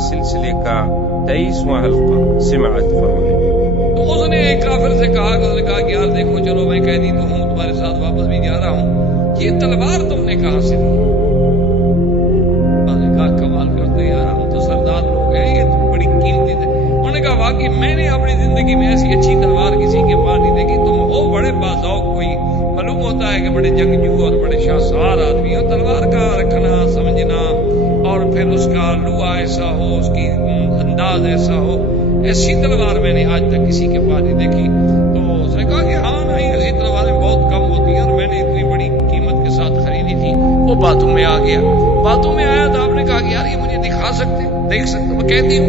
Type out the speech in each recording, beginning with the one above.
سلسلے کا 23واں حلقہ سماعت فرمائیں۔ تو اس نے ایک کافر سے کہا کہ یار دیکھو چلو میں قیدی تو ہوں، تمہارے ساتھ واپس بھی جا رہا ہوں، یہ تلوار تم نے کہاں سے لی؟ کمال کرتے یار، ہم تو سردار لوگ ہیں، یہ تو بڑی قیمتی تھے۔ انہوں نے کہا واقعی میں نے اپنی زندگی میں ایسی اچھی تلوار کسی کے پاس نہیں دیکھی، تم ہو بڑے باذوق، کوئی معلوم ہوتا ہے کہ بڑے جنگجو اور بڑے شاہسوار آدمی ہو، تلوار کا رکھنا سمجھنا اور پھر اس کا لوا ایسا ہو، اس کی انداز ایسا ہو، ایسی تلوار میں نے آج تک کسی کے پاس نہیں دیکھی۔ تو اس نے کہا کہ ہاں نہیں، ایسی تلواریں بہت کم ہوتی ہیں اور میں نے اتنی بڑی قیمت کے ساتھ خریدی تھی۔ وہ باتوں میں آ گیا، باتوں میں آیا تو آپ نے کہا کہ یار یہ مجھے دکھا سکتے، دیکھ سکتے؟ میں کہتی ہوں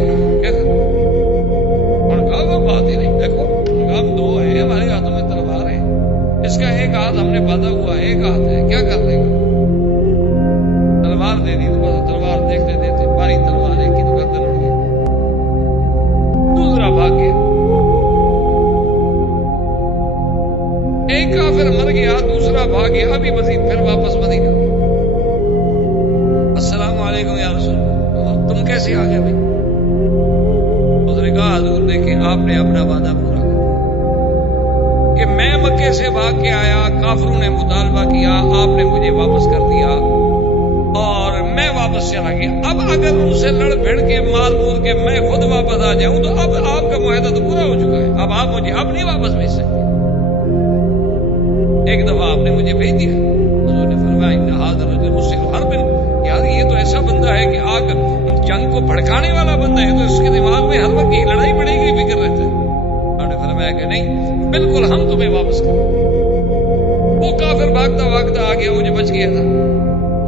کہا بات ہی نہیں، دیکھو ہم دو ہیں، ہمارے ہاتھوں میں تلوار ہے، اس کا ایک ہاتھ ہم نے باندھا ہوا ہے، ایک ہاتھ ہے، کیا کر لے گا؟ تلوار دے دی تو بس تلوار دیکھتے دیکھتے باری تلوار ایک کی تو گردن اڑ گئی، دوسرا بھاگ گیا، ایک کافر مر گیا، دوسرا بھاگ گیا، ابھی مزید پھر واپس مدینہ۔ السلام علیکم یا رسول اللہ، تم کیسے آ گئے بھائی؟ اس نے کہا حضور دیکھیں آپ نے اپنا وعدہ پورا کر کہ میں مکے سے بھاگ کے آیا، کافروں نے مطالبہ کیا، آپ نے مجھے واپس کر دیا اور میں واپس چلا گیا۔ اب اگر ان سے لڑ بھڑ کے مال مول کے میں خود واپس آ جاؤں تو اب آپ کا معاہدہ تو پورا ہو چکا ہے، اب آپ مجھے اب نہیں واپس بھیج سکتے۔ ایک دفعہ آپ نے مجھے بھیج دیا، حضور نے فرمایا ان ھذا الرجل مسرع حرب، یار یہ تو ایسا بندہ ہے کہ آگ جنگ کو بھڑکانے والا بندہ ہے، تو اس کے دماغ میں ہر وقت یہ لڑائی بڑھے گی فکر رہتا ہے۔ انہوں نے فرمایا کہ نہیں بالکل ہم تمہیں واپس کریں۔ وہ کافر بھاگتا بھاگتا آ گیا، مجھے بچ گیا تھا۔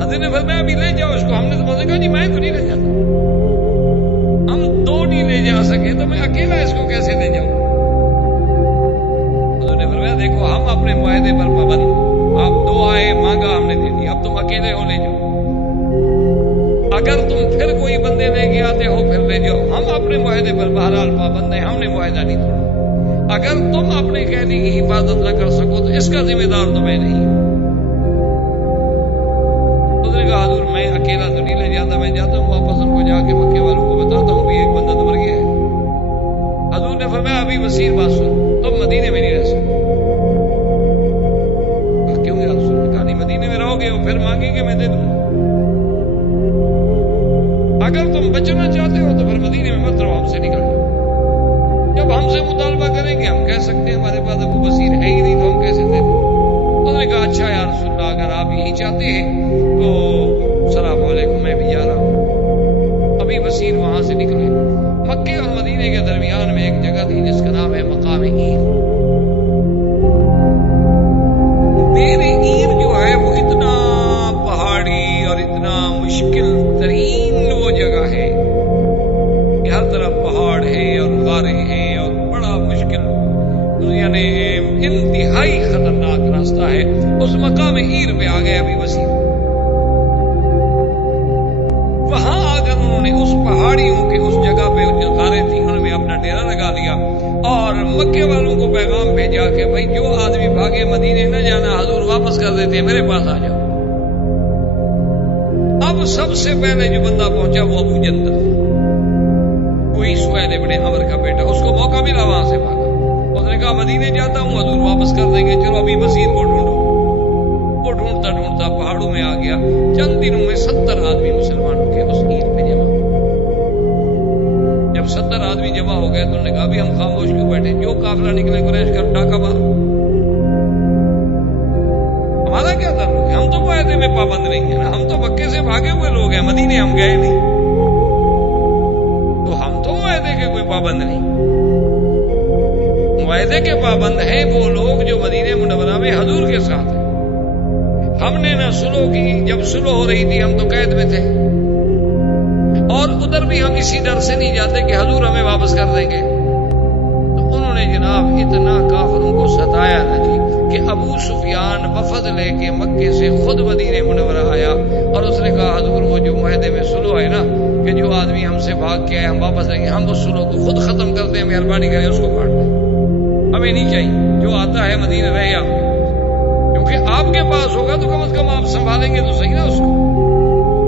حضرت نے فرمایا ابھی لے جاؤ اس کو۔ ہم نے تو کہا جی میں تو نہیں لے جاتا، ہم دو نہیں لے جا سکے تو میں اکیلا اس کو کیسے لے جاؤں؟ حضرت نے فرمایا دیکھو ہم اپنے معاہدے پر پابند، آپ دو آئے مانگا ہم نے دے دیا، اب تم اکیلے ہو لے جاؤ، اگر تم پھر کوئی بندے لے کے آتے ہو پھر لے جاؤ، ہم اپنے معاہدے پر بہرحال پابند ہیں، ہم نے معاہدہ نہیں توڑا، اگر تم اپنے قیدی کی حفاظت نہ کر سکو تو اس کا ذمہ دار تو میں نہیں۔ اس نے کہا حضور میں اکیلا تو نہیں لے جاتا، میں جاتا ہوں واپس ان کو جا کے مکے والوں کو بتاتا ہوں کہ ایک بندہ تو مر گیا ہے۔ حضور نے فرمایا ابھی وسیع بات سن، تم مدینے میں نہیں رہ سکتے۔ کیوں یا رسول اللہ؟ کہا نہیں مدینے میں رہو گے وہ پھر مانگیں گے میں دے دوں، اگر تم بچنا چاہتے ہو تو پھر مدینے میں مت رہو، ہم سے نکل جاؤ، جب ہم سے مطالبہ کریں گے ہم کہہ سکتے ہیں ہمارے پاس ابو بصیر ہے ہی نہیں تو ہم کیسے دے دیں؟ انہوں نے کہا اچھا یا رسول اللہ اگر آپ یہی چاہتے ہیں تو السلام علیکم میں بھی جا رہا ہوں۔ ابھی بصیر وہاں سے نکلے، مکے اور مدینے کے درمیان میں ایک جگہ تھی جس کا نام ہے مقام عیر۔ دیر عیر جو ہے وہ اتنا پہاڑی اور اتنا مشکل ترین وہ جگہ ہے کہ ہر طرف پہاڑ ہے اور غاریں ہیں اور بڑا مشکل یعنی انتہائی خطرناک راستہ ہے۔ اس مقام عیر پہ آ گئے ابھی وسیع، وہاں آ کر انہوں نے اس پہاڑیوں کے اس جگہ پہ جو غاریں تھیں انہوں نے اپنا ڈیرا لگا لیا اور مکے والوں کو پیغام بھیجا کہ بھائی جو آدمی بھاگے مدینے نہ جانا، حضور واپس کر دیتے ہیں، میرے پاس آ جاؤ۔ اب سب سے پہلے جو بندہ پہنچا وہ ابو جندل، کوئی سہیل ابن عمرو کا بیٹا، اس کو موقع ملا وہاں سے بھاگا۔ اس نے کہا مدینے جاتا ہوں، حضور واپس کر دیں گے، چلو ابھی بصیر کو ڈھونڈو۔ وہ ڈھونڈتا ڈھونڈتا پہاڑوں میں آ گیا، چند دنوں میں 70 آدمی مسلمانوں کے اس عید پہ جمع۔ جب 70 آدمی جمع ہو گئے تو انہوں نے کہا بھی ہم خاموش کیوں بیٹھے، جو قافلہ نکلے قریش کا ڈاکہ مارو، ہمارا کیا تعلق ہے، ہم تو معاہدے میں پابند نہیں ہے نا، ہم تو مکے سے بھاگے ہوئے لوگ ہیں، مدینے ہم گئے نہیں، تو ہم تو معاہدے کے کوئی پابند نہیں۔ معاہدے کے پابند ہیں وہ لوگ جو مدینہ منورہ میں حضور کے ساتھ ہیں۔ ہم نے نہ سلو کی، جب سلو ہو رہی تھی ہم تو قید میں تھے، اور ادھر بھی ہم اسی ڈر سے نہیں جاتے کہ حضور ہمیں واپس کر دیں گے۔ تو انہوں نے جناب اتنا کافروں کو ستایا نا جی کہ ابو سفیان وفد لے کے مکے سے خود مدینہ منورہ آیا اور اس نے کہا حضور وہ جو معاہدے میں سلو ہے نا کہ جو آدمی ہم سے بھاگ کے آئے ہم واپس لیں گے، ہم اس سلو کو خود ختم کرتے ہیں، مہربانی کریں اس کو کاٹ دیں، ہمیں نہیں چاہیے، جو آتا ہے مدینہ رہے آپ کے پاس، کیونکہ آپ کے پاس ہوگا تو کم از کم آپ سنبھالیں گے تو صحیح نا اس کو،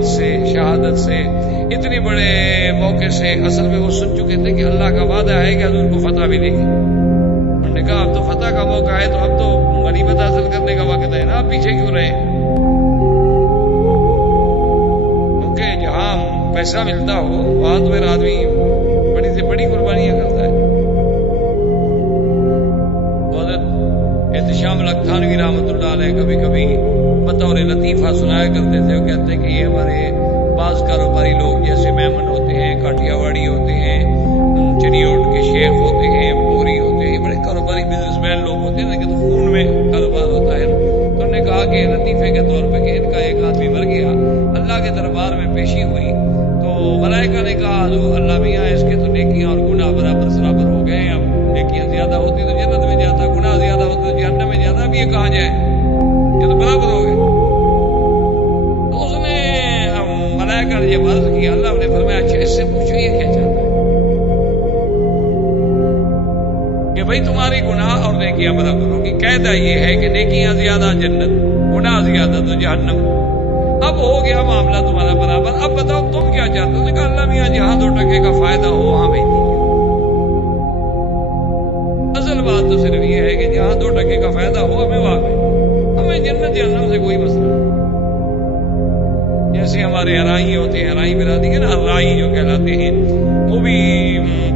جہاد سے، شہادت سے، اتنے بڑے موقع سے اصل میں وہ سن چکے تھے کہ اللہ کا وعدہ ہے کہ حضور کو فتح ملے گی. انہوں نے کہا اب تو فتح کا موقع ہے، تو اب تو غنیمت حاصل کرنے کا وقت ہے نا، آپ پیچھے کیوں رہے؟ کیونکہ جہاں پیسہ ملتا ہو وہاں تو پھر آدمی بڑی سے بڑی قربانیاں کرتا ہے. احتشام لکھانوی رحمۃ اللہ علیہ کبھی کبھی بطور لطیفہ سنایا کرتے تھے. وہ کہتے کہ یہ ہمارے بعض کاروباری لوگ جیسے میمن ہوتے ہیں، کاٹیا واڑی ہوتے ہیں، چنیوٹ کے شیخ ہوتے ہیں، پوری ہوتے ہیں، بڑے کاروباری بزنس مین لوگ ہوتے ہیں، لیکن خون میں کاروبار ہوتا ہے. تو انہوں نے کہا کہ لطیفے کے طور پہ کہ ان کا ایک آدمی مر گیا، اللہ کے دربار میں پیشی ہوئی تو ملائکہ نے کہا حضور اللہ میاں اس کے تو نیکیاں اور گناہ برابر ہو گئے، اب نیکیاں زیادہ ہوتی تو جنت میں جاتا، گناہ زیادہ ہوتے تو جہنم میں جاتا، اب یہ کہاں جائے، یہ تو برابر ہو گئے. تو اس نے ملائکہ نے جب عرض کیا، اللہ نے فرمایا اچھا اس سے پوچھو یہ کیا چاہتا ہے کہ بھائی تمہاری گناہ اور نیکیاں برابر ہوگی. قاعدہ یہ ہے کہ نیکیاں زیادہ جنت، گناہ زیادہ تو جہنم. اب ہو گیا معاملہ تمہارا برابر، اب بتاؤ تم کیا چاہتے ہو؟ کہا اللہ میاں جہاں 2 ٹکے کا فائدہ ہو وہاں بھیج دیجیے. اصل بات تو صرف یہ ہے کہ جہاں 2 ٹکے کا فائدہ ہو ہمیں وہاں بھیج، ہمیں جنت جہنم سے کوئی مسئلہ نہیں. جیسے ہمارے ارائی ہوتے ہیں، ارائی برادری ہے نا، ارائی جو کہلاتے ہیں، وہ بھی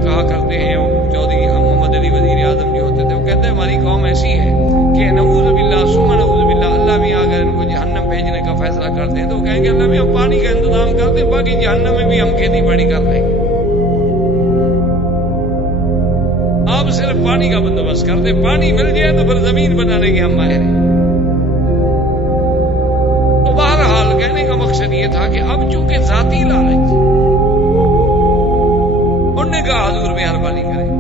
کہا کرتے ہیں، چودھری محمد علی وزیر اعظم جو ہوتے تھے وہ کہتے ہیں ہماری قوم ایسی ہے کہ نعوذ باللہ ثم نعوذ باللہ، اللہ میاں اگر ان کو جہنم بھیجنے کا فیصلہ کرتے ہیں تو وہ کہیں گے اللہ میاں پانی کا انتظام کر دیں، باقی جہنم میں بھی ہم کھیتی باڑی کر لیں گے، آپ صرف پانی کا بندوبست کر دیں، پانی مل جائے تو پھر زمین بنانے کے ہم ماہر ہیں. تو بہرحال کہنے کا مقصد یہ تھا کہ اب چونکہ ذاتی لالچ، انہوں نے کہا حضور مہربانی کریں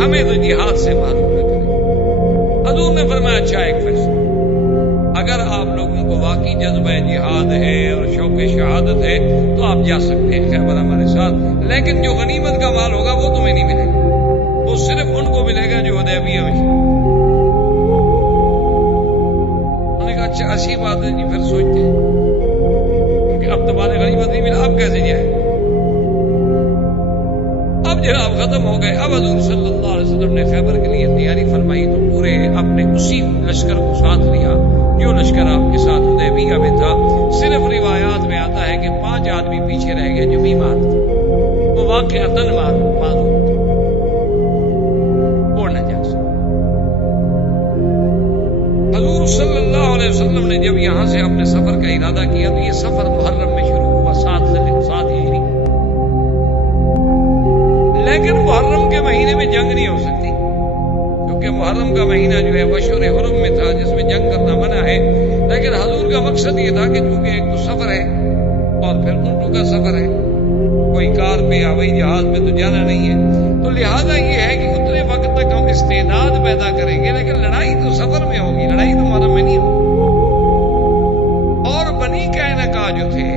ہمیں تو جہاد سے معروف نہ کریں. حضور نے فرمایا اچھا ایک فیصلہ، اگر آپ لوگوں کو واقعی جذبہ جہاد ہے اور شوق شہادت ہے تو آپ جا سکتے ہیں خیبر ہمارے ساتھ، لیکن جو غنیمت کا مال ہوگا وہ تمہیں نہیں ملے گا، وہ صرف ان کو ملے گا جو حدیبیہ میں. انہوں نے کہا اچھا اچھی بات ہے جی، پھر سوچتے ہیں کیونکہ اب تمہارے غنیمت نہیں ملا، اب کیسے جائے. اب جناب ختم ہو گئے. اب حضور صلی اللہ علیہ وسلم نے خیبر کے لیے تیاری فرمائی تو پورے اپنے اسی لشکر کو ساتھ لیا جو لشکر آپ کے ساتھ حدیبیہ میں تھا. صرف روایات میں آتا ہے کہ 5 آدمی پیچھے رہ گئے جو بیمار تھے، وہ واقعتاً معذور تھے، وہ نہ جا سکے. حضور صلی اللہ علیہ وسلم نے جب یہاں سے اپنے سفر کا ارادہ کیا تو یہ سفر محرم میں شروع ہوا 7 ہجری، لیکن محرم کے مہینے میں جنگ نہیں ہو سکتی کیونکہ محرم کا مہینہ جو ہے وہ اشہر حرم میں تھا جس میں جنگ کرنا منع ہے. لیکن حضور کا مقصد یہ تھا کہ چونکہ ایک تو سفر ہے اور پھر اونٹوں کا سفر ہے، کوئی کار پہ ہوائی جہاز میں تو جانا نہیں ہے، تو لہذا یہ ہے کہ اتنے وقت تک ہم استعداد پیدا کریں گے، لیکن لڑائی تو سفر میں ہوگی، لڑائی تو محرم میں نہیں ہوگی. اور بنی قینقاع جو تھے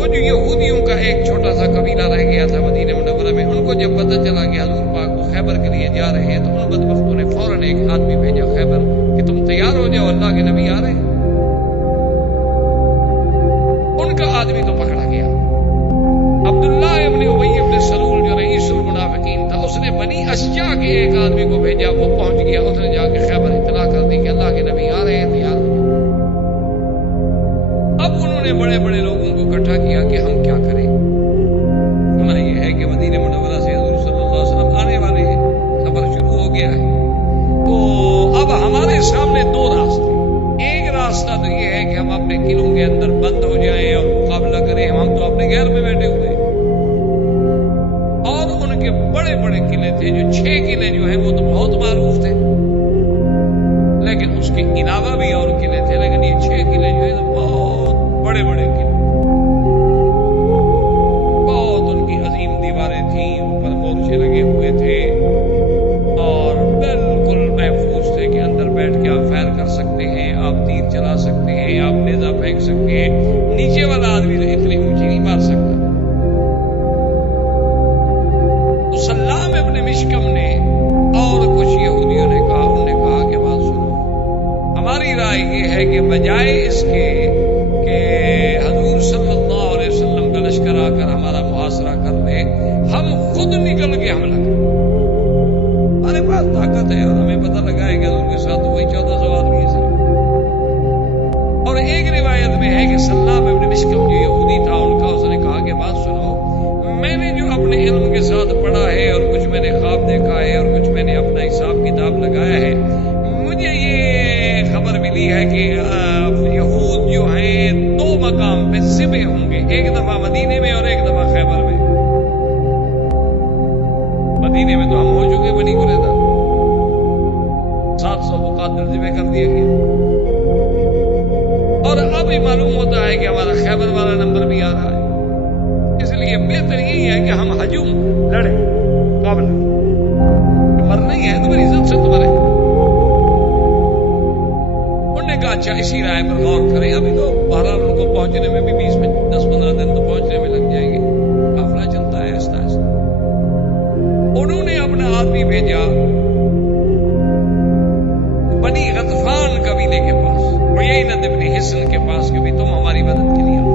وہ جو یہودیوں کا ایک چھوٹا سا قبیلہ رہ گیا تھا مدینہ منورہ میں، ان کو جب پتہ چلا کہ حضور پاک تو خیبر کے لیے جا رہے ہیں تو ان بدبختوں نے فوراً ایک آدمی بھیجا خیبر کہ تم تیار ہو جاؤ، اللہ کے نبی آ رہے ہیں. ان کا آدمی تو پکڑا گیا. عبداللہ ابن ابی ابن سلول جو رئیس المنافقین تھا، اس نے بنی اشجع کے ایک آدمی کو بھیجا، وہ پہنچ گیا، اس نے جا کے خیبر اطلاع کر دی کہ اللہ کے نبی آ رہے ہیں، تیار ہو جاؤ. اب انہوں نے بڑے بڑے لوگوں کو اکٹھا کیا کہ ہم کیا کریں. سنا یہ ہے کہ مدینہ منورہ سے حضور صلی اللہ علیہ وسلم آنے والے ہیں، سفر شروع ہو گیا ہے. تو اب ہمارے سامنے 2 راستے. ایک راستہ تو یہ ہے کہ ہم اپنے قلعوں کے اندر بند ہو جائیں اور مقابلہ کریں، ہم تو اپنے گھر میں بیٹھے ہوئے. اور ان کے بڑے بڑے قلعے تھے، جو 6 قلعے جو ہیں وہ تو بہت معروف تھے، لیکن اس کے علاوہ بھی اور قلعے تھے، لیکن یہ 6 قلعے جو ہیں بہت بڑے بڑے قلعے، بہت ان کی عظیم دیواریں تھیں، اوپر مورچے لگے ہوئے تھے اور بالکل محفوظ تھے کہ اندر بیٹھ کے آپ فائر کر سکتے ہیں، آپ تیر چلا سکتے ہیں، آپ نیزہ پھینک سکتے ہیں، نیچے والا آدمی تو اتنی اونچی نہیں مار سکتا. تو سلام ابن مشکم نے محاصرہ کر لے، ہم خود نکل کے حملہ کریں، ہمارے پاس طاقت ہے اور ہمیں پتہ لگا ہے کہ حضور کے ساتھ وہی 1400 آدمی ہے صرف۔ اور ایک روایت میں ہے کہ سلام ابن مشکم جو یہودی تھا ان کا، اس نے کہا کہ بات سنو، میں نے جو اپنے علم کے ساتھ پڑھا ہے اور کچھ میں نے خواب دیکھا ہے اور کچھ میں نے اپنا حساب کتاب لگایا ہے، مجھے یہ خبر ملی ہے کہ یہود جو ہیں 2 مقام پہ ذبح ہوں گے، ایک دفعہ مدینے میں اور ایک دفعہ خیبر میں۔ مدینے میں تو ہم ہو چکے بنی قریظہ، 700 مقاتل ذبح کر دیا گیا، اور اب یہ معلوم ہوتا ہے کہ ہمارا خیبر والا نمبر بھی آ رہا ہے۔ اس لیے بہتر یہی ہے کہ ہم ہجوم لڑیں، قابل مرنا ہی ہے، تمہاری عزت سے تمہارے۔ انہوں نے کہا اچھا اسی رائے پر غور کریں، ابھی تو بہرحال ان کو پہنچنے میں بھی 10-15 دن تو پہنچنے میں لگ جائیں گے، قافلہ چلتا ہے آہستہ آہستہ۔ انہوں نے اپنا آدمی بھیجا بنی غطفان قبیلے کے پاس، عیینہ بن حصن کے پاس، کہ بھی تم ہماری مدد کے لیے آؤ۔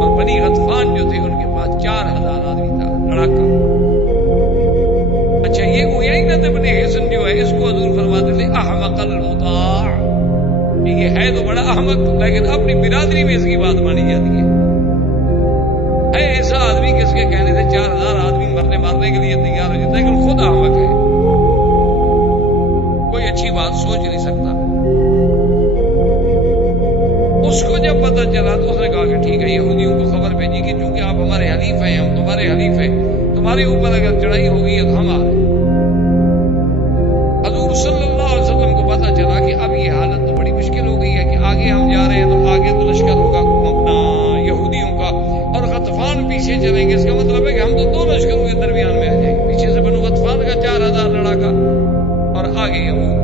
اور بنی غطفان جو تھے ان کے پاس 4000 آدمی تھا، لڑاکا۔ اچھا یہ عیینہ بن حصن جو ہے، اس کو حضور فرماتے تھے احمق المطاع، یہ ہے تو بڑا احمق، لیکن اپنی برادری میں اس کی بات مانی جاتی ہے ایسا آدمی کہ اس کے کہنے سے 4000 آدمی مارنے کے لیے تیار ہو جاتا ہے، لیکن خود احمق ہے، کوئی اچھی بات سوچ نہیں سکتا۔ اس کو جب پتہ چلا تو اس نے کہا کہ ٹھیک ہے، یہودیوں کو خبر بھیجی کہ چونکہ آپ ہمارے حلیف ہیں، ہم تمہارے حلیف ہیں، تمہارے اوپر اگر چڑھائی ہوگی تو ہم آ رہے ہیں۔ حضور صلی اللہ علیہ وسلم کو پتہ چلا کہ اب یہ حالت تو بڑی مشکل ہو گئی ہے کہ آگے ہم جا رہے ہیں تو آگے تو لشکر ہوگا اپنا یہودیوں کا، اور غطفان پیچھے چلیں گے، اس کا مطلب ہے کہ ہم تو 2 لشکروں کے درمیان میں آ جائیں گے، پیچھے سے بنو غطفان کا 4000 لڑاکا اور آگے یہود۔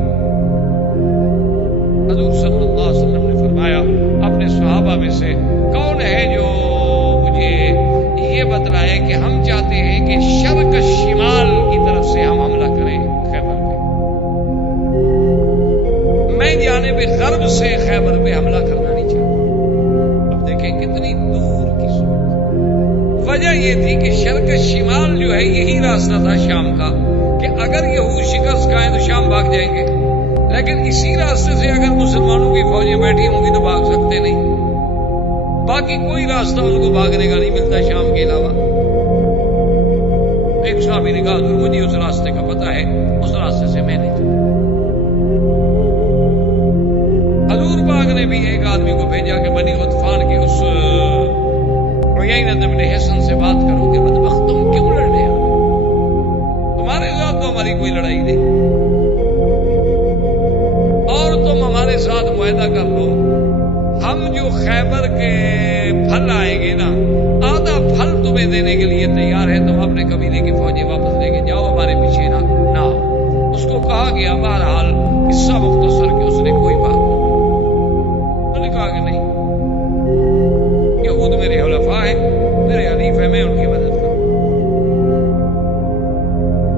حضور صلی اللہ علیہ وسلم نے فرمایا اپنے صحابہ میں سے کون ہے جو مجھے یہ بتلائے کہ ہم چاہتے ہیں کہ شرق شمال کی طرف سے ہم حملہ کریں خیبر پہ، میں جانب غرب سے خیبر پہ حملہ کرنا نہیں چاہتا۔ اب دیکھیں کتنی دور کی سوچ۔ وجہ یہ تھی کہ شرق شمال جو ہے یہی راستہ تھا شام کا، کہ اگر یہود شکست کھائیں تو شام بھاگ جائیں گے، لیکن اسی راستے سے اگر مسلمانوں کی فوجیں بیٹھی ہوں گی تو بھاگ سکتے نہیں، باقی کوئی راستہ ان کو بھاگنے کا نہیں ملتا شام کے علاوہ۔ ایک صحابی نے کہا حضور مجھے اس راستے کا پتہ ہے، اس راستے سے میں نہیں چلتا۔ حضور پاک نے بھی ایک آدمی کو بھیجا کہ بنی غطفان کے اس عیینہ بن حصن سے بات کرو کہ بدبخت تم کیوں لڑنے آئے، تمہارے ساتھ تو ہماری کوئی لڑائی نہیں، اور تم ہمارے ساتھ معاہدہ کر لو، ہم جو خیبر کے پھل آئیں گے نا، آدھا پھل تمہیں دینے کے لیے تیار ہے، تم اپنے قبیلے کی فوجیں واپس لے کے جاؤ، ہمارے پیچھے نہ اس کو کہا گیا۔ بہرحال قصہ مختصر کہ اس نے کوئی بات نہیں، انہوں نے کہا کہ نہیں، یہود میرے حلفاء ہیں، میرے حلیف ہیں، میں ان کی مدد کروں۔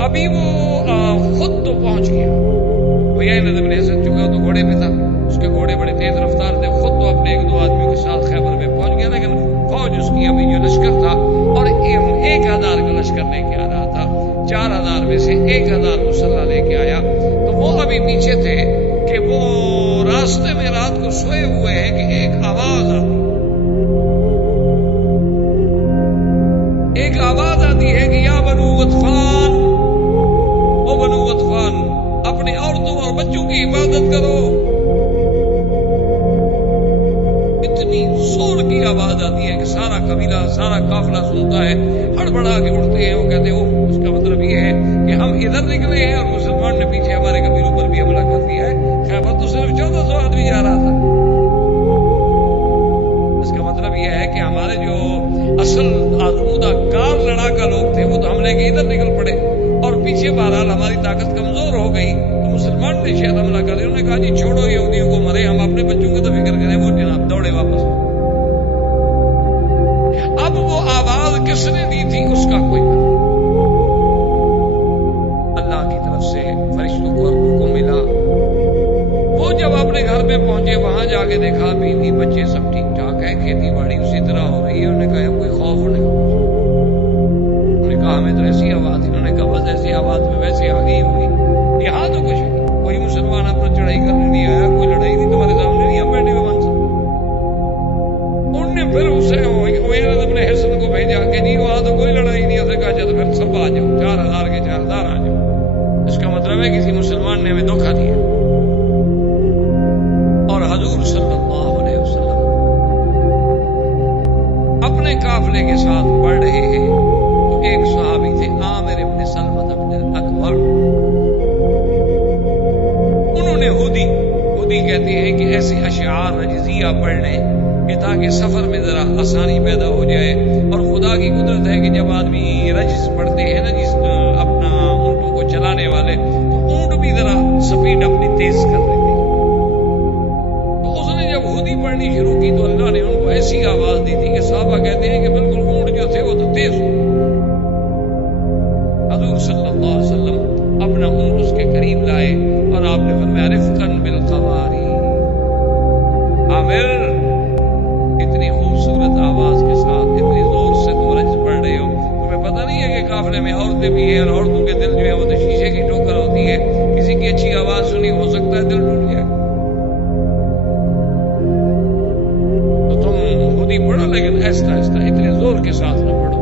ابھی وہ خود تو پہنچ گیا، عیینہ بن حصن چکا تو گھوڑے پہ تھا، اس کے گھوڑے بڑے تیز رفتار تھے، خود تو اپنے 1-2 آدمیوں کے ساتھ خیبر میں پہنچ گیا، لیکن فوج اس کی ابھی جو لشکر تھا، اور 1000 کا لشکر لے کے آ رہا تھا، 4000 میں سے 1000 مسلح لے کے آیا، تو وہ ابھی پیچھے تھے کہ وہ راستے میں رات کو سوئے ہوئے ہیں کہ ایک آواز آتی ہے کہ یا بنو غطفان، او بنو غطفان اپنی عورتوں اور بچوں کی حفاظت کرو۔ اتنی زور کی آواز آتی ہے کہ سارا قبیلہ، سارا قافلہ سنتا ہے، ہڑبڑا کے اٹھتے ہیں، وہ کہتے ہیں اس کا مطلب یہ ہے کہ ہم ادھر نکلے ہیں اور مسلمان نے پیچھے ہمارے قبیلوں پر بھی حملہ کر دیا ہے، خیبر تو صرف 1400 آدمی جا رہا تھا۔ اس کا مطلب یہ ہے کہ ہمارے جو اصل آزمودہ کار لڑاکا لوگ تھے وہ تو حملے کے ادھر نکل پڑے، اور پیچھے بہرحال ہماری طاقت کمزور ہو گئی، تو مسلمان نے شاید حملہ کر دیا۔ انہوں نے کہا جی چھوڑو یہودیوں کو مرے، ہم اپنے بچوں کی تو فکر کریں۔ وہ جناب دوڑے واپس۔ اب وہ آواز کس نے دی تھی اس کا کوئی پتہ، اللہ کی طرف سے فرشتوں کو حکم ملا۔ وہ جب اپنے گھر پہ پہنچے، وہاں جا کے دیکھا بیوی بچے سب ٹھیک ٹھاک ہے، کھیتی باڑی اسی طرح ہو رہی ہے۔ انہوں نے کہا کوئی خوف نہیں، کبھی رجز پڑھتے ہیں نا جس اپنا اونٹوں کو چلانے والے، تو اونٹ بھی ذرا سپیڈ اپنی تیز کر دیتے ہیں. تو اس نے جب ہودی پڑھنی شروع کی تو اللہ نے ان کو ایسی آواز دی تھی کہ صحابہ کہتے ہیں کہ بالکل اونٹ جو تھے وہ تو تیز ہو. حضور صلی اللہ علیہ وسلم اپنا اونٹ اس کے قریب لائے اور آپ نے فرمایا رفقاً بالقواری. عامر اتنی خوبصورت آواز کے ساتھ اتنی زور سے تم رجز پڑھ رہے ہو، تمہیں پتہ نہیں ہے کہ قافلے میں عورتیں بھی ہیں اور عورتوں کے دل جو ہے وہ تو شیشے کی ٹوکر ہوتی ہے، کسی کی اچھی آواز سنی ہو سکتا ہے دل ٹوٹ گیا. تو تم خود ہی پڑھو لیکن آہستہ آہستہ، اتنے زور کے ساتھ نہ پڑھو.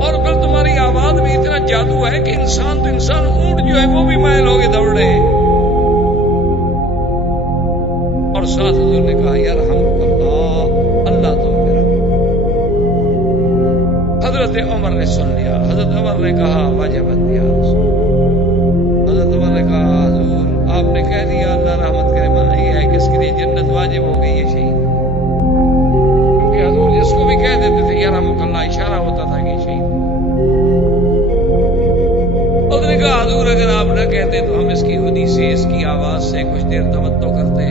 اور پھر تمہاری آواز میں اتنا جادو ہے کہ انسان اونٹ جو ہے وہ بھی مائل ہو کے دوڑ رہے ہیں. اور ساتھ حضور نے کہا یرحمک اللہ، اللہ تم پہ رحم. حضرت عمر نے سن لیا. حضرت عمر نے کہا وجبت یا رسول. حضرت عمر نے کہا حضور آپ نے کہہ دیا اللہ رحمت کرے، مانا یہ ہے کہ اس کے لیے جنت واجب ہو گئی ہے شہید. کیونکہ حضور جس کو بھی کہہ دیتے تھے یرحمک اللہ اشارہ ہوتا تھا کہ شہید. اس نے کہا حضور اگر آپ نہ کہتے تو ہم اس کی ہودی سے، اس کی آواز سے کچھ دیر تمتع کرتے،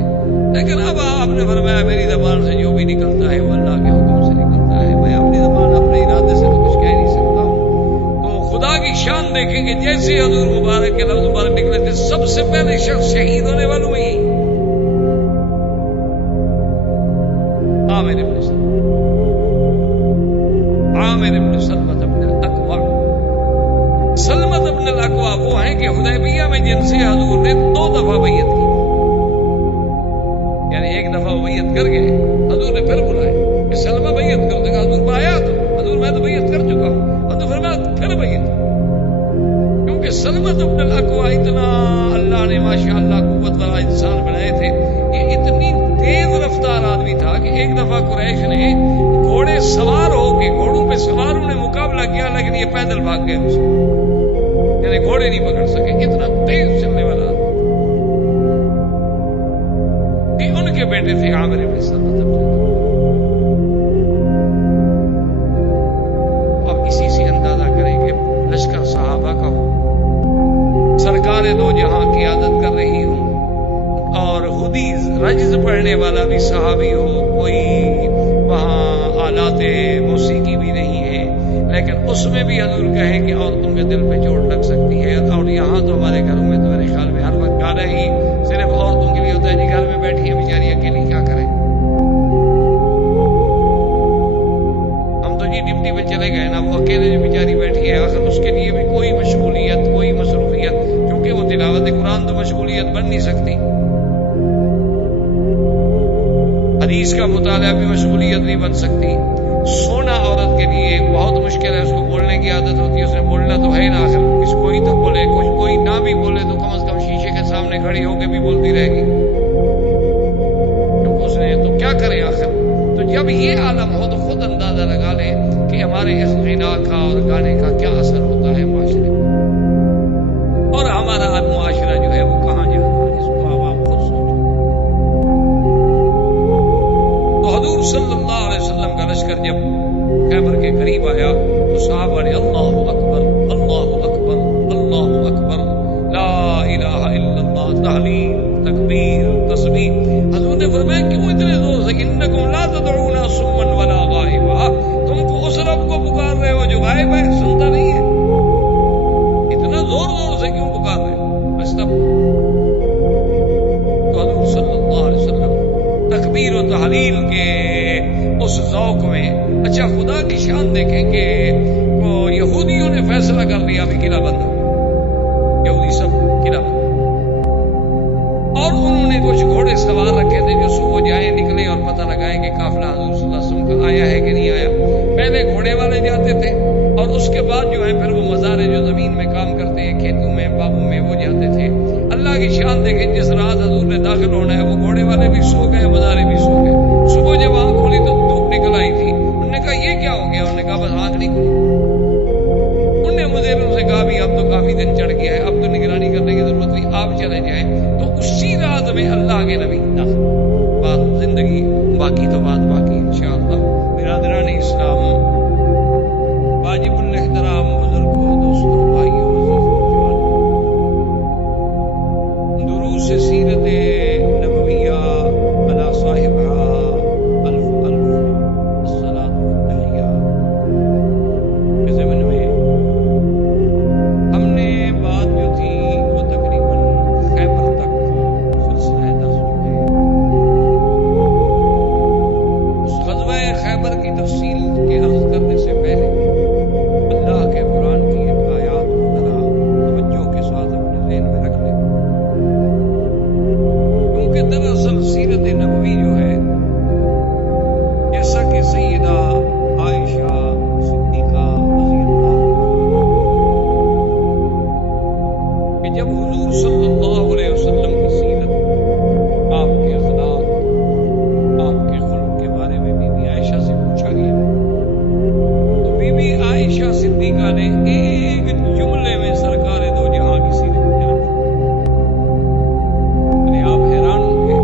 لیکن اب آپ نے فرمایا میری زبان سے جو بھی نکلتا ہے وہ اللہ کے حکم سے نکلتا ہے، میں اپنی زبان اپنے ارادے سے تو کچھ کہہ نہیں سکتا ہوں. تو خدا کی شان دیکھیں کہ جیسے حضور مبارک کے لفظ مبارک نکلے تھے سب سے پہلے شخص شہید ہونے والوں میں ہی عامر ابن سلمہ، عامر ابن سلمہ ابن الاکوع. سلمہ ابن الاکوع وہ ہیں کہ حدیبیہ میں جن سے حضور نے 2 دفعہ بیعت کی، یعنی ایک دفعہ بیعت کر گئے، حضور نے پھر بلائے کہ سلمہ بیعت کر دے گا. حضور پایا تو حضور میں تو بیعت کر چکا ہوں. حضور فرمایا پھر بیعت. کیونکہ سلمہ ابن الاکوع اتنا اللہ نے ماشاءاللہ قوت والا انسان بنائے تھے، یہ اتنی تیز رفتار آدمی تھا کہ ایک دفعہ قریش نے گھوڑے سوار ہو کے، گھوڑوں پہ سوار انہیں مقابلہ کیا لیکن یہ پیدل بھاگ گئے اسے، یعنی گھوڑے نہیں پکڑ سکے، اتنا تیز چلنے والا. ان کے بیٹے تھے عامر ابن سلمہ. اب اسی سے اندازہ کریں کہ لشکر صحابہ کا ہو، سرکار دو جہاں قیادت کر رہی ہوں، اور خودی رجز پڑھنے والا بھی صحابی ہو، کوئی وہاں آلات موسیقی بھی نہیں ہے، لیکن اس میں بھی حضور کہیں کہ عورتوں کے دل پہ چوٹ لگ سکتی ہے. اور یہاں تو ہمارے گھروں میں تو میرے خیال میں ہر وقت گانا ہی صرف عورتوں کے لیے ہوتا ہے، جی گھر میں بیٹھی ہیں بیچاری اکیلی کیا کریں. ہم تو جی ڈپٹی پہ چلے گئے نا، وہ اکیلے جو بیچاری بیٹھی ہے، آخر اس کے لیے بھی کوئی مشغولیت، کوئی مصروفیت، کیونکہ وہ تلاوت قرآن تو مشغولیت بن نہیں سکتی، حدیث کا مطالعہ بھی مشغولیت نہیں بن سکتی. سونا عورت کے لیے بہت مشکل ہے، اس کو بولنے کی عادت ہوتی ہے، اس نے بولنا تو ہے نا، آخر کسی کوئی تو بولے، کوئی نہ بھی بولے تو کم از کم شیشے کے سامنے کھڑی ہو کے بھی بولتی رہے گی، کیونکہ اس نے تو کیا کرے آخر. تو جب یہ عالم ہو تو خود اندازہ لگا لیں کہ ہمارے اس غنا کا اور گانے کا کیا اثر ہوتا ہے معاشرے میں، اور ہمارا معاشرہ جو ہے وہ کہاں جا رہا ہے، اس کو اب آپ خود سوچو. تو حضور صلی اللہ علیہ وسلم کا لشکر جب خیبر کے قریب آیا تو صحابہ نے اللہ اکبر اللہ اکبر اللہ اکبر لا الہ الا اللہ، تحلیل، تکبیر، تسبیح. حضور نے فرمایا کیوں اتنے زور سے، انکم لا تدعون صما ولا غائبا، تم کو اس رب کو پکار رہے ہو جو غائب ہے، سنتا نہیں ہے، اتنا زور زور سے کیوں پکار رہے ہو. بس تب تو حضور صلی اللہ علیہ وسلم تکبیر و تحلیل کے اس ذوق میں، اچھا خدا کی شان دیکھیں کہ یہودیوں نے فیصلہ کر لیا ابھی قلعہ بند، یہودی سب قلعہ بند، اور انہوں نے کچھ گھوڑے سوار رکھے تھے جو صبح جائیں نکلے اور پتہ لگائیں کہ قافلہ حضور صلی اللہ علیہ وسلم کا آیا ہے کہ نہیں آیا. پہلے گھوڑے والے جاتے تھے اور اس کے بعد جو ہے پھر وہ مزارے جو زمین میں کام کرتے ہیں، کھیتوں میں، باغوں میں، وہ جاتے تھے. اللہ کی شان دیکھیں جس رات حضور نے داخل ہونا ہے وہ گھوڑے والے بھی سو گئے، مزارے بھی سو گئے. صبح جب آنکھ کھولی تو دھوپ نکل آئی تھی. انہوں نے کہا یہ کیا ہو گیا؟ انہوں نے کہا بس آنکھ نہیں کھلی. انہوں نے مدیروں سے کہا بھی اب تو کافی دن چڑھ گیا ہے، اب تو نگرانی کرنے کی ضرورت نہیں، آپ چلے جائیں. تو اسی رات میں اللہ کے نبی بات زندگی باقی تو بات باقی انشاءاللہ. برادران اسلام، واجب الاحترام نے ایک جملے میں سرکار دو جہاں کی سیرت بیان کی. آپ حیران ہوں گے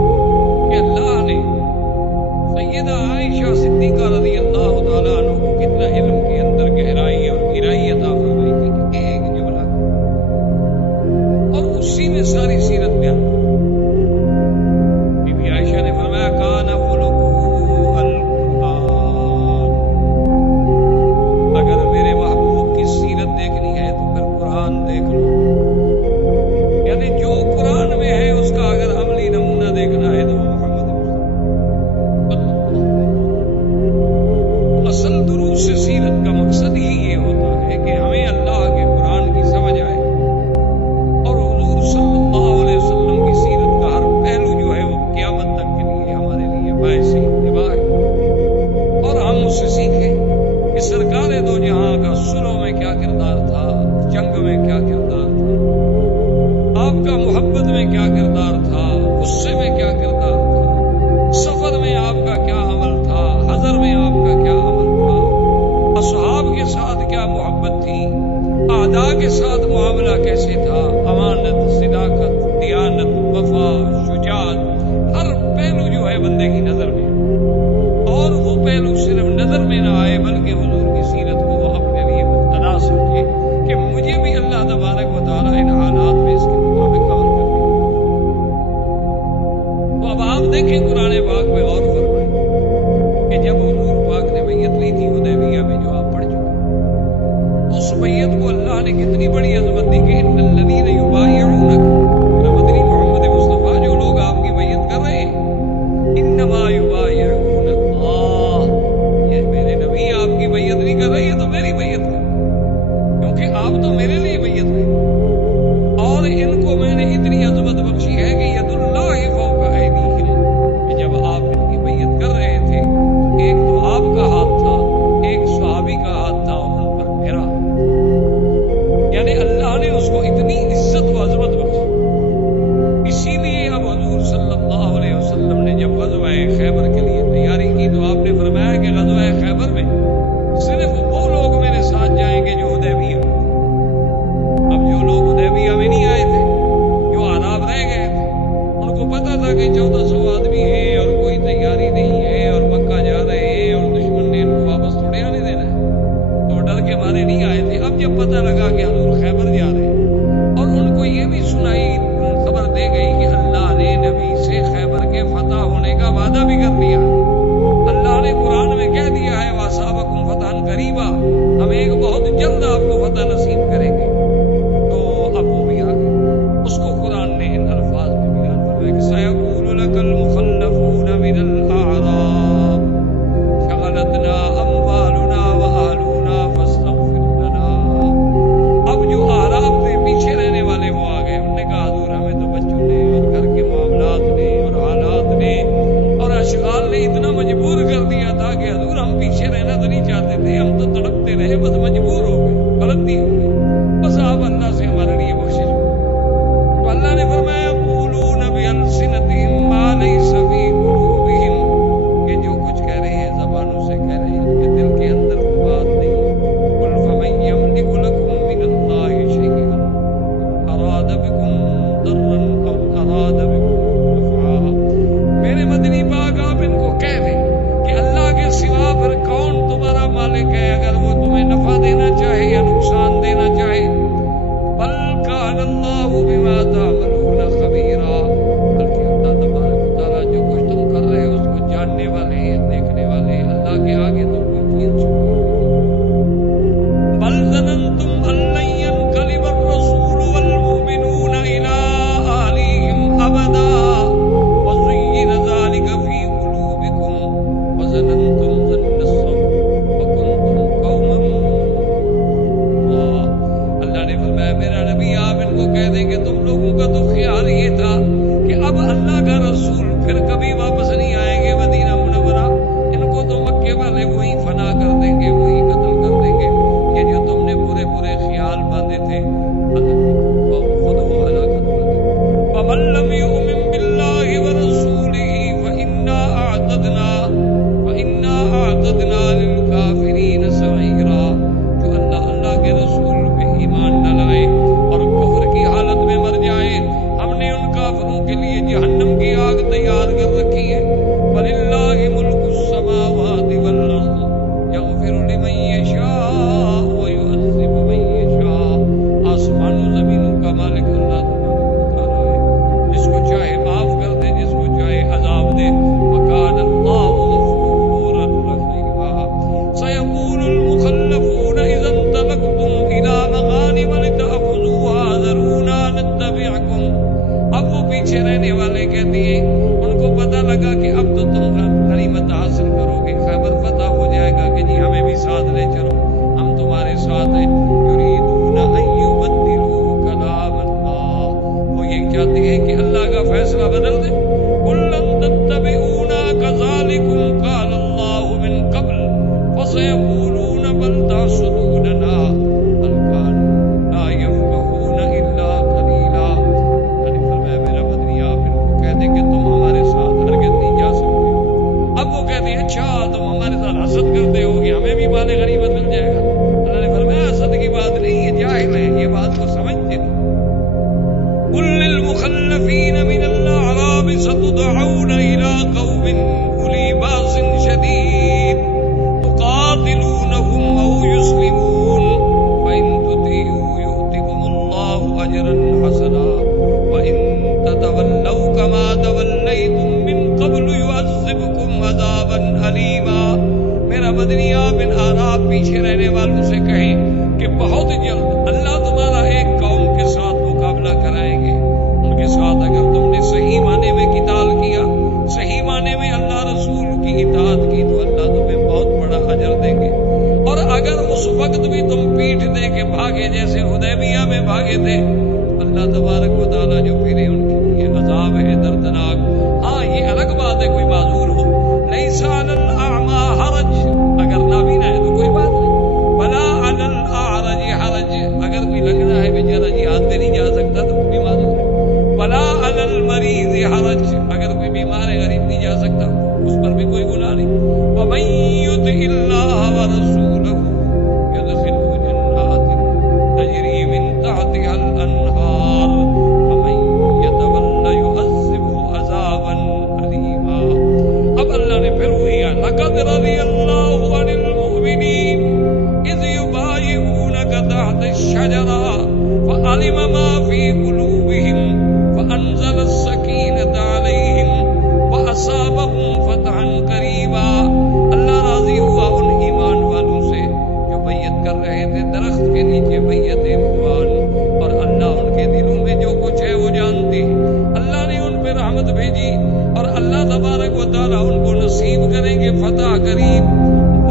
کہ اللہ نے سیدہ عائشہ صدیقہ رضی اللہ تعالیٰ عنہ کو کتنا علم کے اندر گہرائی اور گہرائی عطا فرمائی تھی کہ ایک جملہ اور اسی میں ساری سیرت بیان. بی بی عائشہ نے فرمایا کان خلقہ القرآن. اگر میرے محبوب کی سیرت دیکھنی ہے تو پھر قرآن دیکھ لو. یعنی جو قرآن میں ہے اس کا اگر عملی نمونہ دیکھنا ہے تو محمد اصل دروس سیرت کا مقصد ہی یہ ہوتا ہے کہ ہمیں اللہ کے قرآن کی سمجھ آئے اور حضور صلی اللہ علیہ وسلم کی سیرت کا ہر پہلو جو ہے وہ قیامت تک کے لیے ہمارے لیے باعث اتباع ہے اور ہم اس سے سیکھیں کہ سرکار دو جہاں کا سلو میں کیا کردار تھا، جنگ میں کیا کردار تھا، آپ کا محبت میں کیا کردار تھا، غصے میں کیا کردار تھا، سفر میں آپ کا کیا عمل تھا، حضر میں آپ کا کیا عمل تھا، اصحاب کے ساتھ کیا محبت تھی، اعداء کے ساتھ معاملہ کیسے تھا، امانت، صداقت، دیانت، وفا، شجاعت، ہر پہلو جو ہے بندے کی نظر میں اور وہ پہلو صرف نظر میں نہ آئے بلکہ حضور کی سیرت کو وہ اپنے لیے مقتدا سمجھے کہ مجھے بھی اللہ تبارک و تعالیٰ ان حالات میں اس کے مطابق عمل کرنے. تو اب آپ دیکھیں قرآن پاک میں غور فرمائیں کہ جب حضور پاک نے بیعت لی تھی حدیبیہ میں جو آپ پڑھ چکے، اس بیعت کو اللہ نے کتنی بڑی عظمت دی کہ ان الذین یبایعونک، مدنی محمد مصطفیٰ جو لوگ آپ کی بیعت کر رہے ہیں، انما یبایعون اللہ، یہ میرے نبی آپ کی بیعت نہیں کر رہے، یہ تو میری بیعت کر رہے کیونکہ آپ تو میرے لیے بیعت کریں. اور ان کو میں نے اتنی عظمت بخشی ہے کہ ید اللہ فوق ایدیہم، کہ جب آپ ان کی بیعت کر رہے تھے ایک تو آپ کا ہاتھ تھا، ایک صحابی کا ہاتھ تھا اور ان پر میرا. یعنی اللہ نے اس کو اتنی عزت و عظمت بخشی. اسی لیے اب حضور صلی اللہ علیہ وسلم نے جب غزوہ خیبر کے لیے تیاری کی تو آپ نے فرمایا کہ غزوہ خیبر میں صرف وہ لوگ میرے ساتھ جائیں گے جو حدیبیہ میں. اب جو لوگ حدیبیہ میں نہیں آئے تھے، جو عرب رہ گئے تھے، ان کو پتا تھا کہ 1400 آدمی ہیں اور کوئی تیاری نہیں ہے اور مکہ جا رہے ہیں اور دشمن نے ان کو واپس تھوڑے آنے دینا ہے، تو ڈر کے مارے نہیں آئے تھے. اب جب پتہ لگا کہ حضور خیبر جا رہے ہیں اور ان کو یہ بھی سنائی خبر دے گئی کہ اللہ نے نبی سے خیبر کے فتح ہونے کا وعدہ بھی کر دیا، اللہ نے قرآن میں کہہ دیا ہے وَأَصَابَكُمْ فَتْحًا قَرِيبًا، ہم ایک بہت جلد آپ کو فتح نصیب کریں گے. تو اب وہ بھی آ گئے. اس کو قرآن نے ان الفاظ میں بیان فرمایا کہ سَيَقُولُ لَكَ الْمُخَلَّفُونَ مِنَ الْأَعْرَابِ شَغَلَتْنَا أَمْوَالُنَا وَأَهْلُونَا فَاسْتَغْفِرْ لَنَا. اب جو اعراب سے پیچھے رہنے والے وہ آ گئے. انہوں نے کہا حضور ہمیں تو بچوں نے اور گھر کے معاملات نے اور حالات نے اور اشغال نے اتنا مجبور کر دیا تھا کہ حضور ہم پیچھے رہنا تو نہیں چاہتے تھے، ہم تو تڑپتے رہے، بس مجبور ہو گئے، غلطی ہو گئی، بس آپ اللہ سے ہمارے لیے بخشش ہو. تو اللہ نے فرمایا یقولون بألسنتہم ما لیس فی قلوبہم، کہ جو کچھ کہہ رہے ہیں زبانوں سے کہہ رہے ہیں کہ دل کے اندر وہ بات نہیں ہے. قل فمن یملک لکم من اللہ شیئا اراد بکم ضرا او اراد بکم نفعا. میرے مدنی پاک آپ ان کو کہہ دیں کہ اللہ کے سوا پھر کون تمہارا مالک ہے اگر وہ تمہیں نفع دینا چاہے یا نقصان دینا چاہے. بل بھاگے جیسے حدیبیہ میں بھاگے تھے. اللہ تبارک و تعالیٰ جو پھرے ان کے لیے عذاب ہے دردناک. ہاں یہ الگ بات ہے کوئی معذور ہو. لیس علی الاعمی حرج، اگر نابینا ہے تو کوئی بات نہیں. ولا علی الاعرج حرج، اگر کوئی لنگڑا ہے بیچارہ جی ہاتھ میں نہیں جا سکتا تو کوئی معذور ہے. ولا علی المریض حرج، اگر کوئی بیمار ہے غریب نہیں جا سکتا اس پر بھی کوئی گناہ نہیں. ومن یطع اللہ ورسولہ یدخلہ جنات تجری من تحتها الانہار ومن یتول یعذبہ عذابا علیما. اب اللہ نے پھر وہی کہا لقد رضی اللہ عن المؤمنین اذ یبایعونک تحت الشجرہ فعلم ما فی قلوبہم فانزل السکینۃ علیہم واصابہم فتحا قریبا. اللہ راضی ہوا ان ایمان والوں سے جو بیعت کر رہے تھے درخت کے نیچے بیعت رضوان، اور اللہ ان کے دلوں میں جو کچھ ہے وہ جانتے. اللہ نے ان پہ رحمت بھیجی اور اللہ تبارک و تعالیٰ ان کو نصیب کریں گے فتح قریب.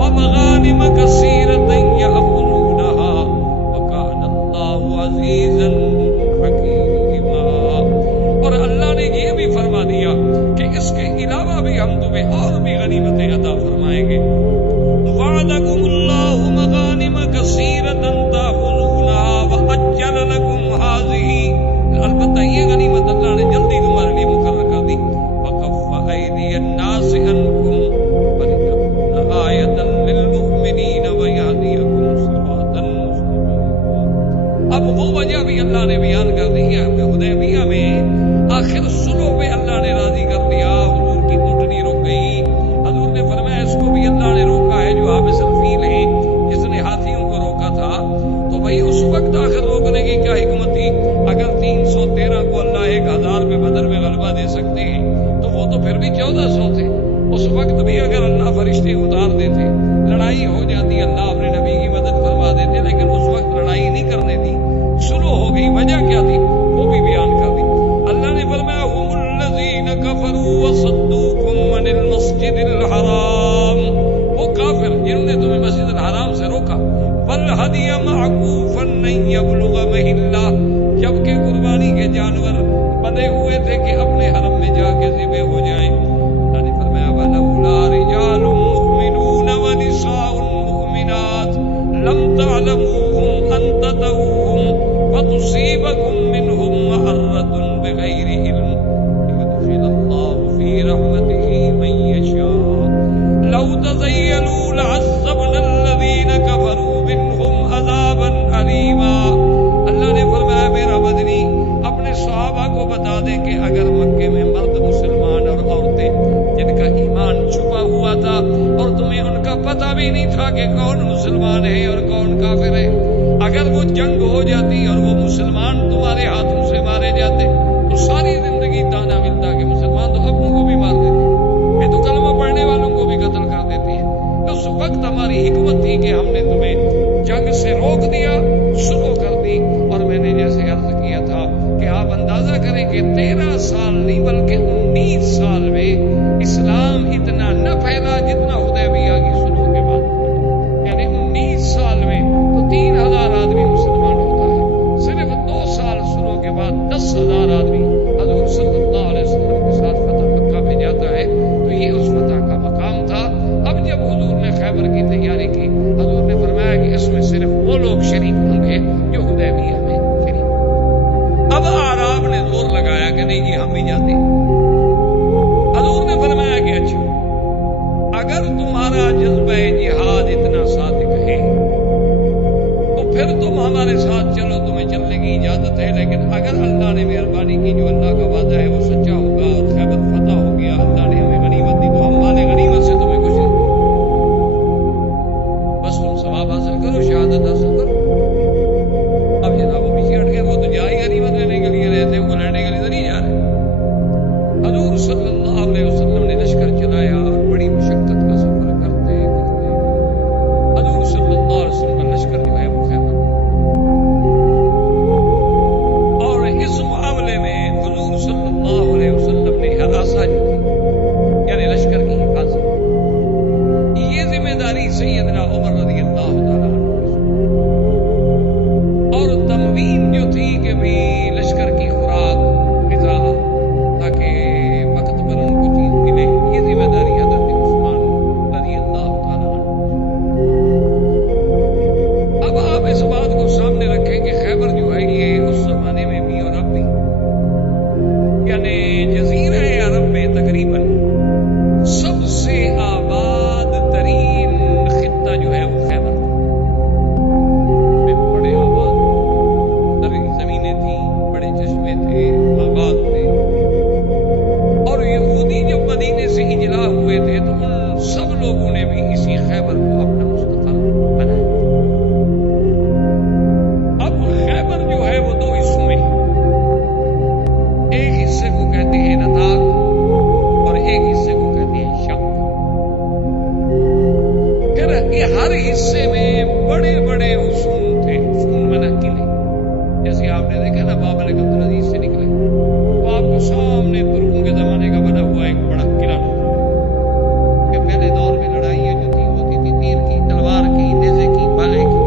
ومغانم کثیرۃ یأخذونہا وکان اللہ عزیزا حکیما. اور اللہ نے یہ بھی فرما دیا کہ اس کے علاوہ بھی ہم تمہیں اور بھی غنیمتیں عطا فرمائیں گے. وعدکم اللہ مغانم کثیرۃ تأخذونہا وعجل لکم ھذہ، البتہ یہ غنیمت اللہ نے جلدی تمہارے لیے مقرر کر دی. وکف ایدی الناس عنکم ولتکون آیۃ للمؤمنین ویہدیکم صراطا مستقیما. اب وہ وجہ بھی اللہ نے بیان کر دی ہے کہ حدیبیہ میں آخر صلح پہ اللہ نے راضی کر دیا. حضور کی اونٹنی رک گئی. حضور نے فرمایا اس کو بھی اللہ نے روکا ہے جو حابس الفیل ہے جس نے ہاتھیوں کو روکا تھا. تو بھائی اس وقت آخر روکنے کی کیا حکمت تھی؟ اگر 313 کو اللہ 1000 پہ بدر میں غلبہ دے سکتے ہیں تو وہ تو پھر بھی 1400 تھے. اس وقت بھی اگر اللہ فرشتے اتار دیتے لڑائی ہو جاتی، اللہ اپنے نبی کی مدد فرما دیتے، لیکن اس وقت لڑائی نہیں کرنے دی، شروع ہو گئی. وجہ کیا تھی وہ بھی بیان کر دی. اللہ نے فرمایا هم الذین کفروا وصدوکم عن المسجد الحرام، وہ کافر جنہوں نے تمہیں مسجد الحرام سے روکا. والہدی معکوفا ان یبلغ محلہ، جبکہ قربانی کے جانور بندے ہوئے تھے کہ اپنے حرم میں جا کے ذبح ہو جائیں. اللہ نے فرمایا ولولا رجال مؤمنون ونساء مؤمنات لم تعلموهم ان تطؤوهم فتصيبكم منهم معرة بغير علم ليدخل الله في رحمته من يشاء لو تزيلوا لعذبنا الذين كفروا منهم عذابا أليما. اللہ نے فرمایا میرا مدنی اپنے صحابہ کو بتا دے کہ اگر مکے میں مرد مسلمان اور عورتیں جن کا ایمان چھپا ہوا تھا اور تمہیں ان کا پتہ بھی نہیں تھا کہ کون مسلمان ہے اور کون کافر ہے، اگر وہ جنگ ہو جاتی اور وہ مسلمان تمہارے ہاتھوں سے مارے جاتے تو ساری زندگی تانا ملتا کہ مسلمان تو اپنوں کو بھی مار دیتے، یہ تو کلمہ پڑھنے والوں کو بھی قتل کر دیتے ہیں. اس وقت ہماری حکمت تھی کہ ہم نے تمہیں جنگ سے روک دیا، شروع کر دی. اور میں نے جیسے عرض کیا تھا کہ آپ اندازہ کریں کہ 13 سال نہیں بلکہ 19 سال میں اسلام اتنا نہ پھیلا جتنا حدیبیہ کی صلح کے بعد. یعنی 19 سال میں تو 3000 آدمی مسلمان ہوتا ہے، صرف 2 سال صلح کے بعد 10,000 آدمی حضور صلی اللہ علیہ وسلم کے ساتھ فتح مکہ پہ جاتا ہے. تو یہ اس فتح کا مقام تھا. اب جب حضور نے خیبر کی تیاری کی، حضور نے فرمایا کہ اس میں صرف وہ لوگ شریک ہوں گے جو حدیبیہ میں شریک. اب اعراب نے زور لگایا کہ نہیں جی ہم بھی جاتے ہیں. حضور نے فرمایا کہ اچھا اگر تمہارا جذبہ جہاد اتنا صادق ہے تو پھر تم ہمارے ساتھ چلو، تمہیں چلنے کی اجازت ہے. لیکن اگر اللہ نے مہربانی کی، جو اللہ کا وعدہ ہے وہ سچا ہوگا اور خیبر فتح ہو گیا، اللہ نے ہمیں غنیمت دی تو ہم مال غنیمت سے تمہیں کچھ نہیں، بس تم ثواب حاصل کرو، شہادت حاصل کرو. اب جناب وہ پیچھے ہٹ گئے، وہ تو جا ہی غنیمت لینے کے لیے رہے تھے، وہ لینے کے لیے تو نہیں جا رہے. حضور صلی اللہ علیہ وسلم نے لشکر چلایا اور بڑی مشقت کا سفر کرتے کرتے حضور صلی اللہ علیہ وسلم کا لشکر جو ہے وہ خیبر. اور اس معاملے میں حضور صلی اللہ علیہ وسلم نے حراسہ جو کی، یعنی لشکر کی حفاظت آپ نے دیکھا نا بابل عبد العزیز سے نکلے تو آپ کو سامنے ترکوں کے زمانے کا بنا ہوا ایک بڑا قلعہ کہ پہلے دور میں لڑائیاں جو تھی ہوتی تھی تیر کی، تلوار کی، نیزے کی، بھالے کی.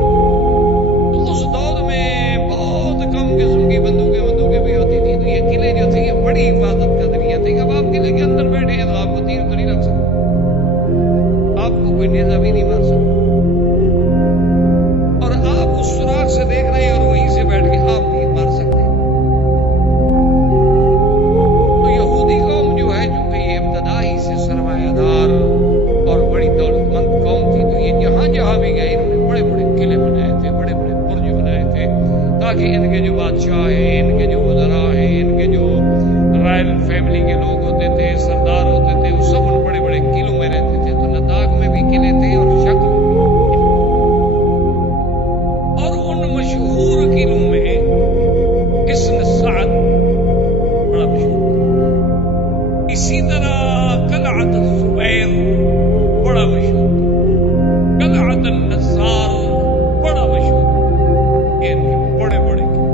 تو اس دور میں بہت کم قسم کی بندوقیں بھی ہوتی تھی. تو یہ قلعے جو تھے یہ بڑی حفاظت کا ذریعہ تھے. اب آپ قلعے کے اندر بیٹھے ہیں تو آپ کو تیر تو نہیں لگ سکتا، آپ کو کوئی نیزہ بھی نہیں مار سکتا، اور آپ اس سوراخ سے دیکھ رہے ہیں اور وہیں سے بیٹھ کے آپ تیر مار سکتے ہیں. تو یہودی قوم جو ہے چونکہ یہ ابتدا ہی سے سرمایہ دار اور بڑی دولت مند قوم تھی، تو یہ جہاں بھی گئے انہوں نے بڑے بڑے قلعے بنائے تھے، بڑے بڑے برج بنائے تھے، تاکہ ان کے جو بادشاہ ہیں، ان کے جو وزراء ہیں، ان کے جو رائل فیملی کے لوگ ہوتے تھے، سردار ہوتے تھے، وہ سب ان بڑے بڑے قلعوں میں رہتے تھے. تو لداخ میں بھی قلعے تھے اور شکل میں بھی قلعے. اور ان مشہور قلعوں میں حصن سعد بڑا مشہور تھا. اسی طرح قلعت الزبیر بڑا مشہور تھا. قلعت النزار بڑا مشہور تھا. یہ ان کے بڑے بڑے قلعے،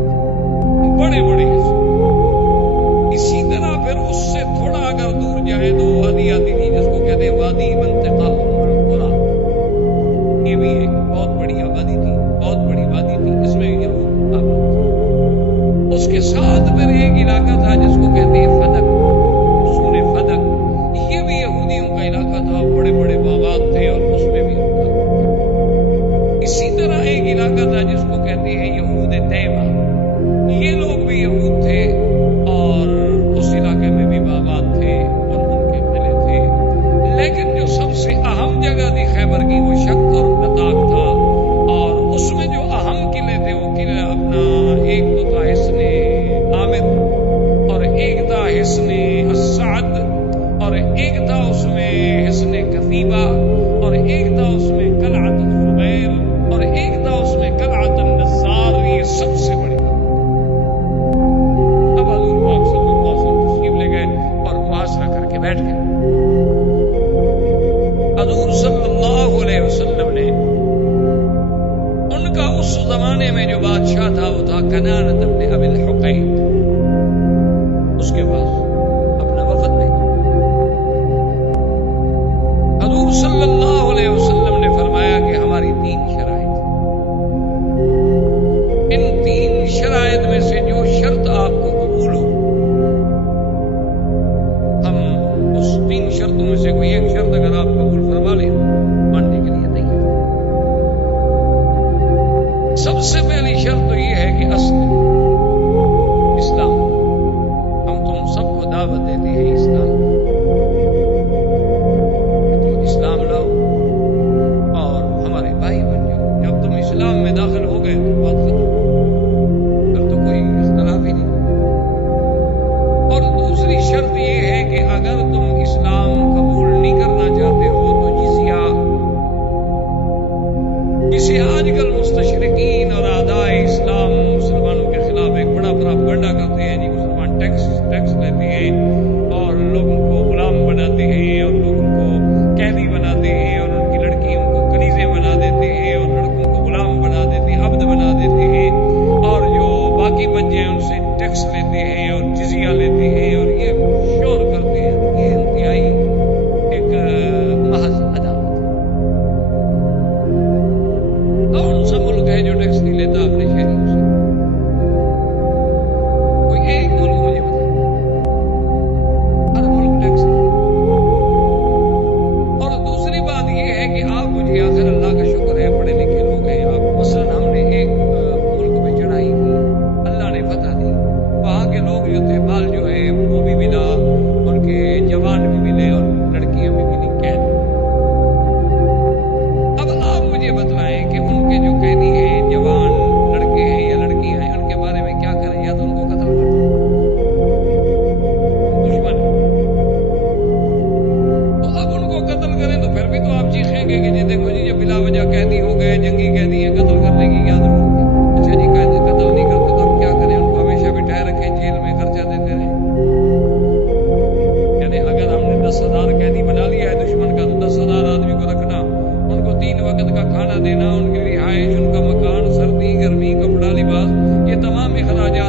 بڑے بڑے حصے. اسی طرح پھر اس سے تھوڑا اگر دور جائے تو وادی آتی تھی جس کو کہتے ہیں وادی منطقہ ام القری. یہ بھی ایک بہت بڑی آبادی تھی، بہت بڑی وادی تھی، اس میں یہود آباد تھے. اس کے ساتھ پھر ایک علاقہ تھا جس کو کہتے ہیں فدق، سونے فدق. یہ بھی یہودیوں کا علاقہ تھا، بڑے بڑے باغات تھے اور اس میں بھی ان کا تھا. اسی طرح ایک علاقہ تھا جس کو کہتے ہیں یہود تیمہ. یہ لوگ بھی یہود تھے اور اس علاقے میں بھی باغات تھے اور ان کے قلعے تھے. لیکن جو سب سے اہم جگہ تھی خیبر کی وہ شک اور نطاق تھا. اور اس میں جو اہم قلعے تھے وہ قلعہ اپنا ایک تو تھا حصن عامر، اور ایک تھا حصن السعد، اور ایک تھا اس میں حصن کتیبہ، اور ایک تھا اس میں قلعت الزبیر، اور ایک تھا اس میں قلعت النزار. یہ سب سے بڑی بیٹھ گئے. حضور صلی اللہ علیہ وسلم نے ان کا اس زمانے میں جو بادشاہ تھا وہ تھا کنانہ بن ابی الحقیق. اس کے پاس اپنا وفد بھیجا. حضور صلی اللہ علیہ وسلم نے فرمایا کہ ہماری 3 شرائط ہیں. ان 3 شرائط میں سے جو شرط آپ کو قبول ہو، اس 3 شرطوں میں سے کوئی ایک شرط اگر آپ قبول فرما لیں ماننے کے لیے تیار. سب سے پہلی شرط تو یہ ہے کہ اصل اسلام. ہم تم سب کو دعوت دیتے ہیں اسلام، تو اسلام لاؤ اور ہمارے بھائی بن جاؤ. جب تم اسلام میں داخل ہو گئے تو بات ختم، پھر تو کوئی اختلاف ہی نہیں. اور دوسری شرط یہ ہے کہ اگر تم اسلام قبول نہیں کرنا چاہتے ہو تو جسے آج کل مستشرقین اور اعداء اسلام مسلمانوں کے خلاف ایک بڑا پراپگنڈا کرتے ہیں جی مسلمان ٹیکس لیتے ہیں اور لوگوں کو غلام بناتے ہیں اور لوگوں کو قیدی بناتے ہیں اور ان کی لڑکیوں کو کنیزیں بنا دیتے ہیں اور لڑکوں کو غلام بنا دیتے ہیں، عبد بنا دیتے ہیں، اور جو باقی بچے ہیں ان سے ٹیکس لیتے ہیں اور جزیہ لیتے ہیں اور یہ شور کرتے ہیں. یہ انتہائی ایک محض عداوت ہے. کون سا ملک ہے جو ٹیکس نہیں لیتا اپنے شہریوں سے؟ کوئی ایک ملک مجھے بتائیں. ہر ملک ٹیکس لیتا. اور دوسری بات یہ ہے کہ آپ مجھے آخر اللہ کا شکر ہے پڑھے لکھے لوگ ہیں آپ. مثلاً ہم نے ایک ملک میں چڑھائی کی، اللہ نے فتح دی، وہاں کے لوگ جو تھے مال جو ہے وہ بھی ملا، ان کے جوان بھی ملے اور لڑکیاں بھی ملی قید. اب آپ مجھے بتلائیں کہ ان کے جو قیدی ہیں، جوان لڑکے ہیں یا لڑکیاں ہیں، ان کے بارے میں کیا کریں؟ یا تو ان کو قتل کر دیں، دشمن ہے. تو اب ان کو قتل کریں تو پھر بھی تو آپ چیخیں گے کہ جی دیکھو جی یہ بلا وجہ قیدی ہو گئے، جنگی قیدی ہیں، قتل کرنے کی کیا ضرورت ہے؟ اچھا جی قتل نہیں کرتے تو ہم کیا کریں؟ ان کو ہمیشہ بٹھائے رکھیں جیل میں، خرچہ دیتے رہیں. یعنی اگر ہم نے 10,000 قیدی بنا لیا ہے دشمن کا تو 10,000 آدمی کو رکھنا، ان کو 3 وقت کا کھانا دینا، ان کی رہائش، ان کا مکان، سردی گرمی، کپڑا لباس، یہ تمام اخراجات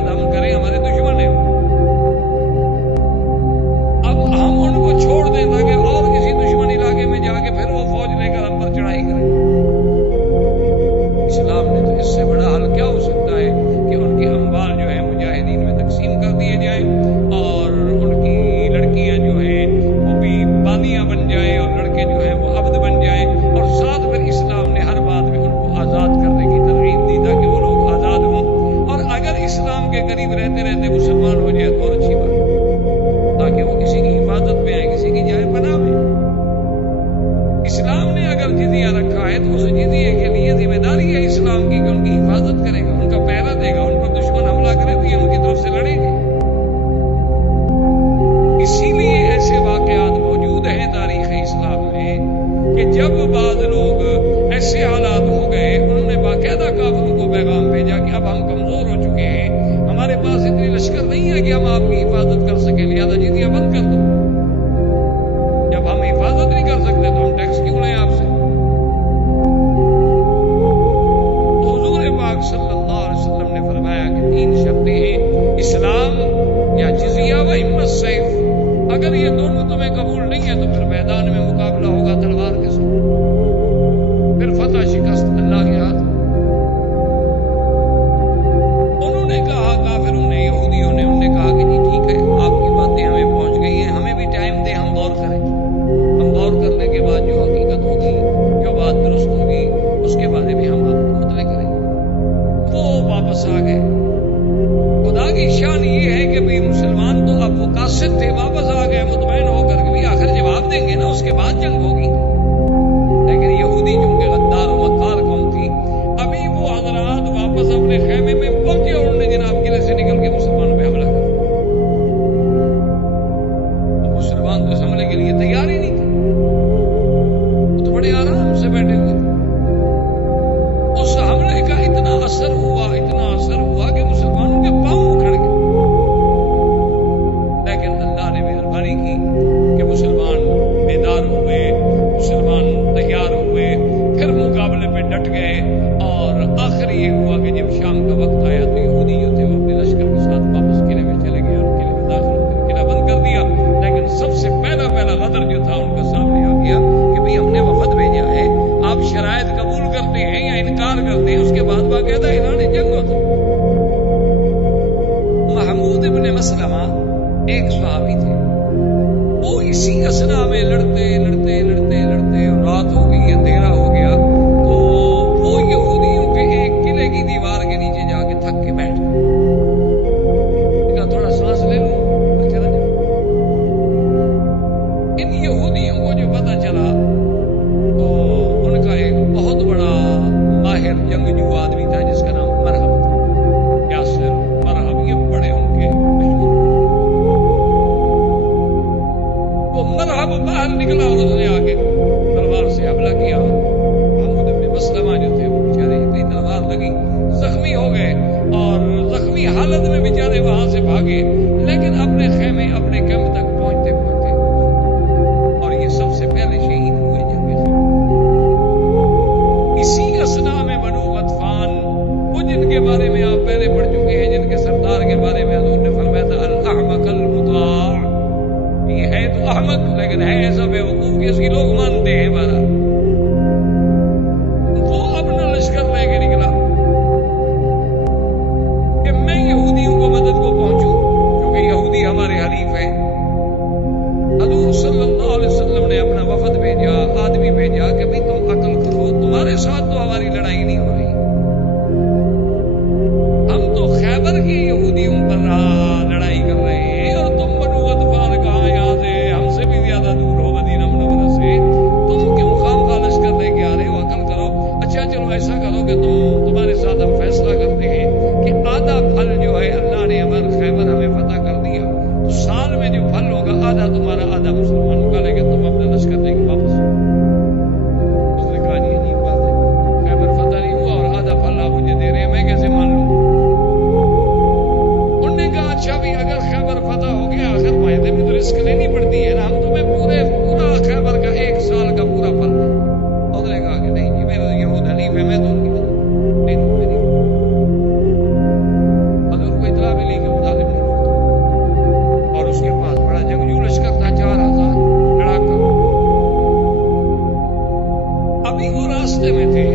ہم کمزور ہو چکے ہیں، ہمارے پاس اتنی لشکر نہیں ہے کہ ہم آپ کی حفاظت کر سکیں، لہٰذا جزیہ بند کر دو۔ جب ہم حفاظت نہیں کر سکتے تو ہم ٹیکس کیوں لیں آپ سے؟ حضور پاک صلی اللہ علیہ وسلم نے فرمایا کہ 3 شرطیں ہیں، اسلام یا جزیہ و اما السیف، اگر یہ دونوں تمہیں قبول نہیں ہے تو پھر میدان میں مقابلہ ہوگا تلوار کے ساتھ، پھر فتح شکست اللہ کے ہاتھ۔ انہوں نے کہا، کافروں نے، یہودیوں نے، انہوں نے کہا کہ جی ٹھیک ہے، آپ کی باتیں ہمیں پہنچ گئی ہیں، ہمیں بھی ٹائم دیں، ہم غور کریں، ہم غور کرنے کے بعد جو حقیقت ہوگی، جو بات درست ہوگی، اس کے بارے میں ہم آپ کو مطلع کریں۔ وہ واپس آ گئے۔ خدا کی شان یہ ہے کہ بھی مسلمان تو اب وہ قاصد تھے، واپس آ گئے مطمئن ہو کر کے بھی آخر جواب دیں گے نا، اس کے بعد جنگ ہوگی۔ لیکن یہودی چونکہ غدار و مکار قوم تھی، ابھی وہ حضرات واپس اپنے خیمے میں پہنچے اور انہوں نے جناب قلعے سے نکل کے مسلمانوں پہ حملہ کر دیا۔ مسلمان تو اس حملے کے لیے تیار ہی نہیں تھے، وہ تو بڑے آرام سے بیٹھے ہوئے تھے۔ اس حملے کا اتنا اثر ہوا کہ مسلمانوں کے پاؤں اکھڑ گئے، لیکن اللہ نے مہربانی کی کہ مسلمان بیدار ہوئے، مسلمان تیار ہوئے، پھر مقابلے پہ ڈٹ گئے، اور آخر یہ ہوا کہ جب شام کا وقت آیا تو یہودی جو تھے وہ اپنے لشکر کے ساتھ واپس قلعے میں چلے گئے اور قلعے میں داخل ہو کر قلعہ بند کر دیا۔ لیکن سب سے پہلا غدر جو تھا ان کا سامنے آ گیا کہ بھئی ہم نے وفد بھیجا ہے، آپ شرائط قبول کرتے ہیں یا انکار کرتے ہیں؟ اس کے بعد باقاعدہ اعلان جنگ ہوتا۔ محمود ابن مسلمہ ایک صحابی تھے، وہ اسی اسنا میں لڑتے رات ہو گئی، اندھیرا ہو گیا، تو وہ یہودیوں کے ایک قلعے کی دیوار کے نیچے جا کے تھک کے بیٹھ گئے۔ کہا تھوڑا سانس لے لوں اور چلا جاؤں۔ ان یہودیوں کو جو پتہ چلا تو ان کا ایک بہت بڑا ماہر جنگجو آدمی تھا جس کا نام مرحب تھا، یاسر مرحب، یہ بڑے ان کے مشہور۔ وہ مرحب باہر نکلا اور اس نے آگے تلوار سے حملہ کیا۔ محمود ابن مسلمہ جو تھے وہ بیچارے اتنی تلوار لگی، زخمی ہو گئے، اور زخمی حالت میں بیچارے وہاں سے بھاگے، لیکن اپنے خیمے اپنے کیمپ تک پہنچتے اور یہ سب سے پہلے شہید ہوئے جنگ میں۔ اسی اسنا میں بنو غطفان، وہ جن کے بارے میں آپ پہلے پڑھ چکے ہیں، جن کے سردار کے بارے میں حضور نے فرمایا تھا الاحمق المطاع، یہ ہے تو احمق لیکن ہے ایسا بے وقوف کہ اس کی لوگ مانتے ہیں۔ بارہ وہ اپنا لشکر لے کے نکلا کہ میں یہودیوں کو مدد کو پہنچوں، کیونکہ یہودی ہمارے حلیف ہیں۔ حضور صلی اللہ علیہ وسلم نے اپنا وفد بھیجا، آدمی بھیجا کہ بھئی تم عقل کرو، تمہارے ساتھ تو ہماری لڑائی نہیں ہو رہی، ہم تو خیبر کی یہودیوں پر لڑائی کر رہے ہیں، اور تم بنو غطفان کہاں یہاں سے ہم سے بھی زیادہ دور ہو مدینہ منورہ سے، تم کیوں خام لشکر لے کے آ رہے ہو؟ عقل کرو۔ اچھا چلو ایسا کرو کہ تمہارے ساتھ ہم فیصلہ کرتے ہیں کہ آدھا پھل جو ہے اللہ نے ہمارا خیبر ہمیں فتح کر دیا، تو سال میں جو پھل ہوگا آدھا تمہارا آدھا مسلمانوں کا، لیکن تم اپنا لشکر لے کے واپس۔ اس نے کہا جی عجیب بات ہے، خیبر فتح نہیں ہوا اور آدھا پھل آپ مجھے دے رہے ہیں، میں کیسے مان لوں؟ انہوں نے کہا اچھا بھی اگر خیبر فتح ہو گیا، آخر معاہدے میں تو رسک لینی پڑتی ہے نا، ہم تمہیں پورا خیبر کا 1 سال کا پورا پھل دیں۔ اس نے کہا کہ نہیں جی میرا یہود حلیف ہے، میں تو ان کی مدد نہیں دوں گا۔ حضور کو اطلاع ملی کہ مظالم نے روک دیا، اور اس کے پاس بڑا جنگجو لشکر تھا، 4000 لڑاکا۔ ابھی وہ راستے میں تھے،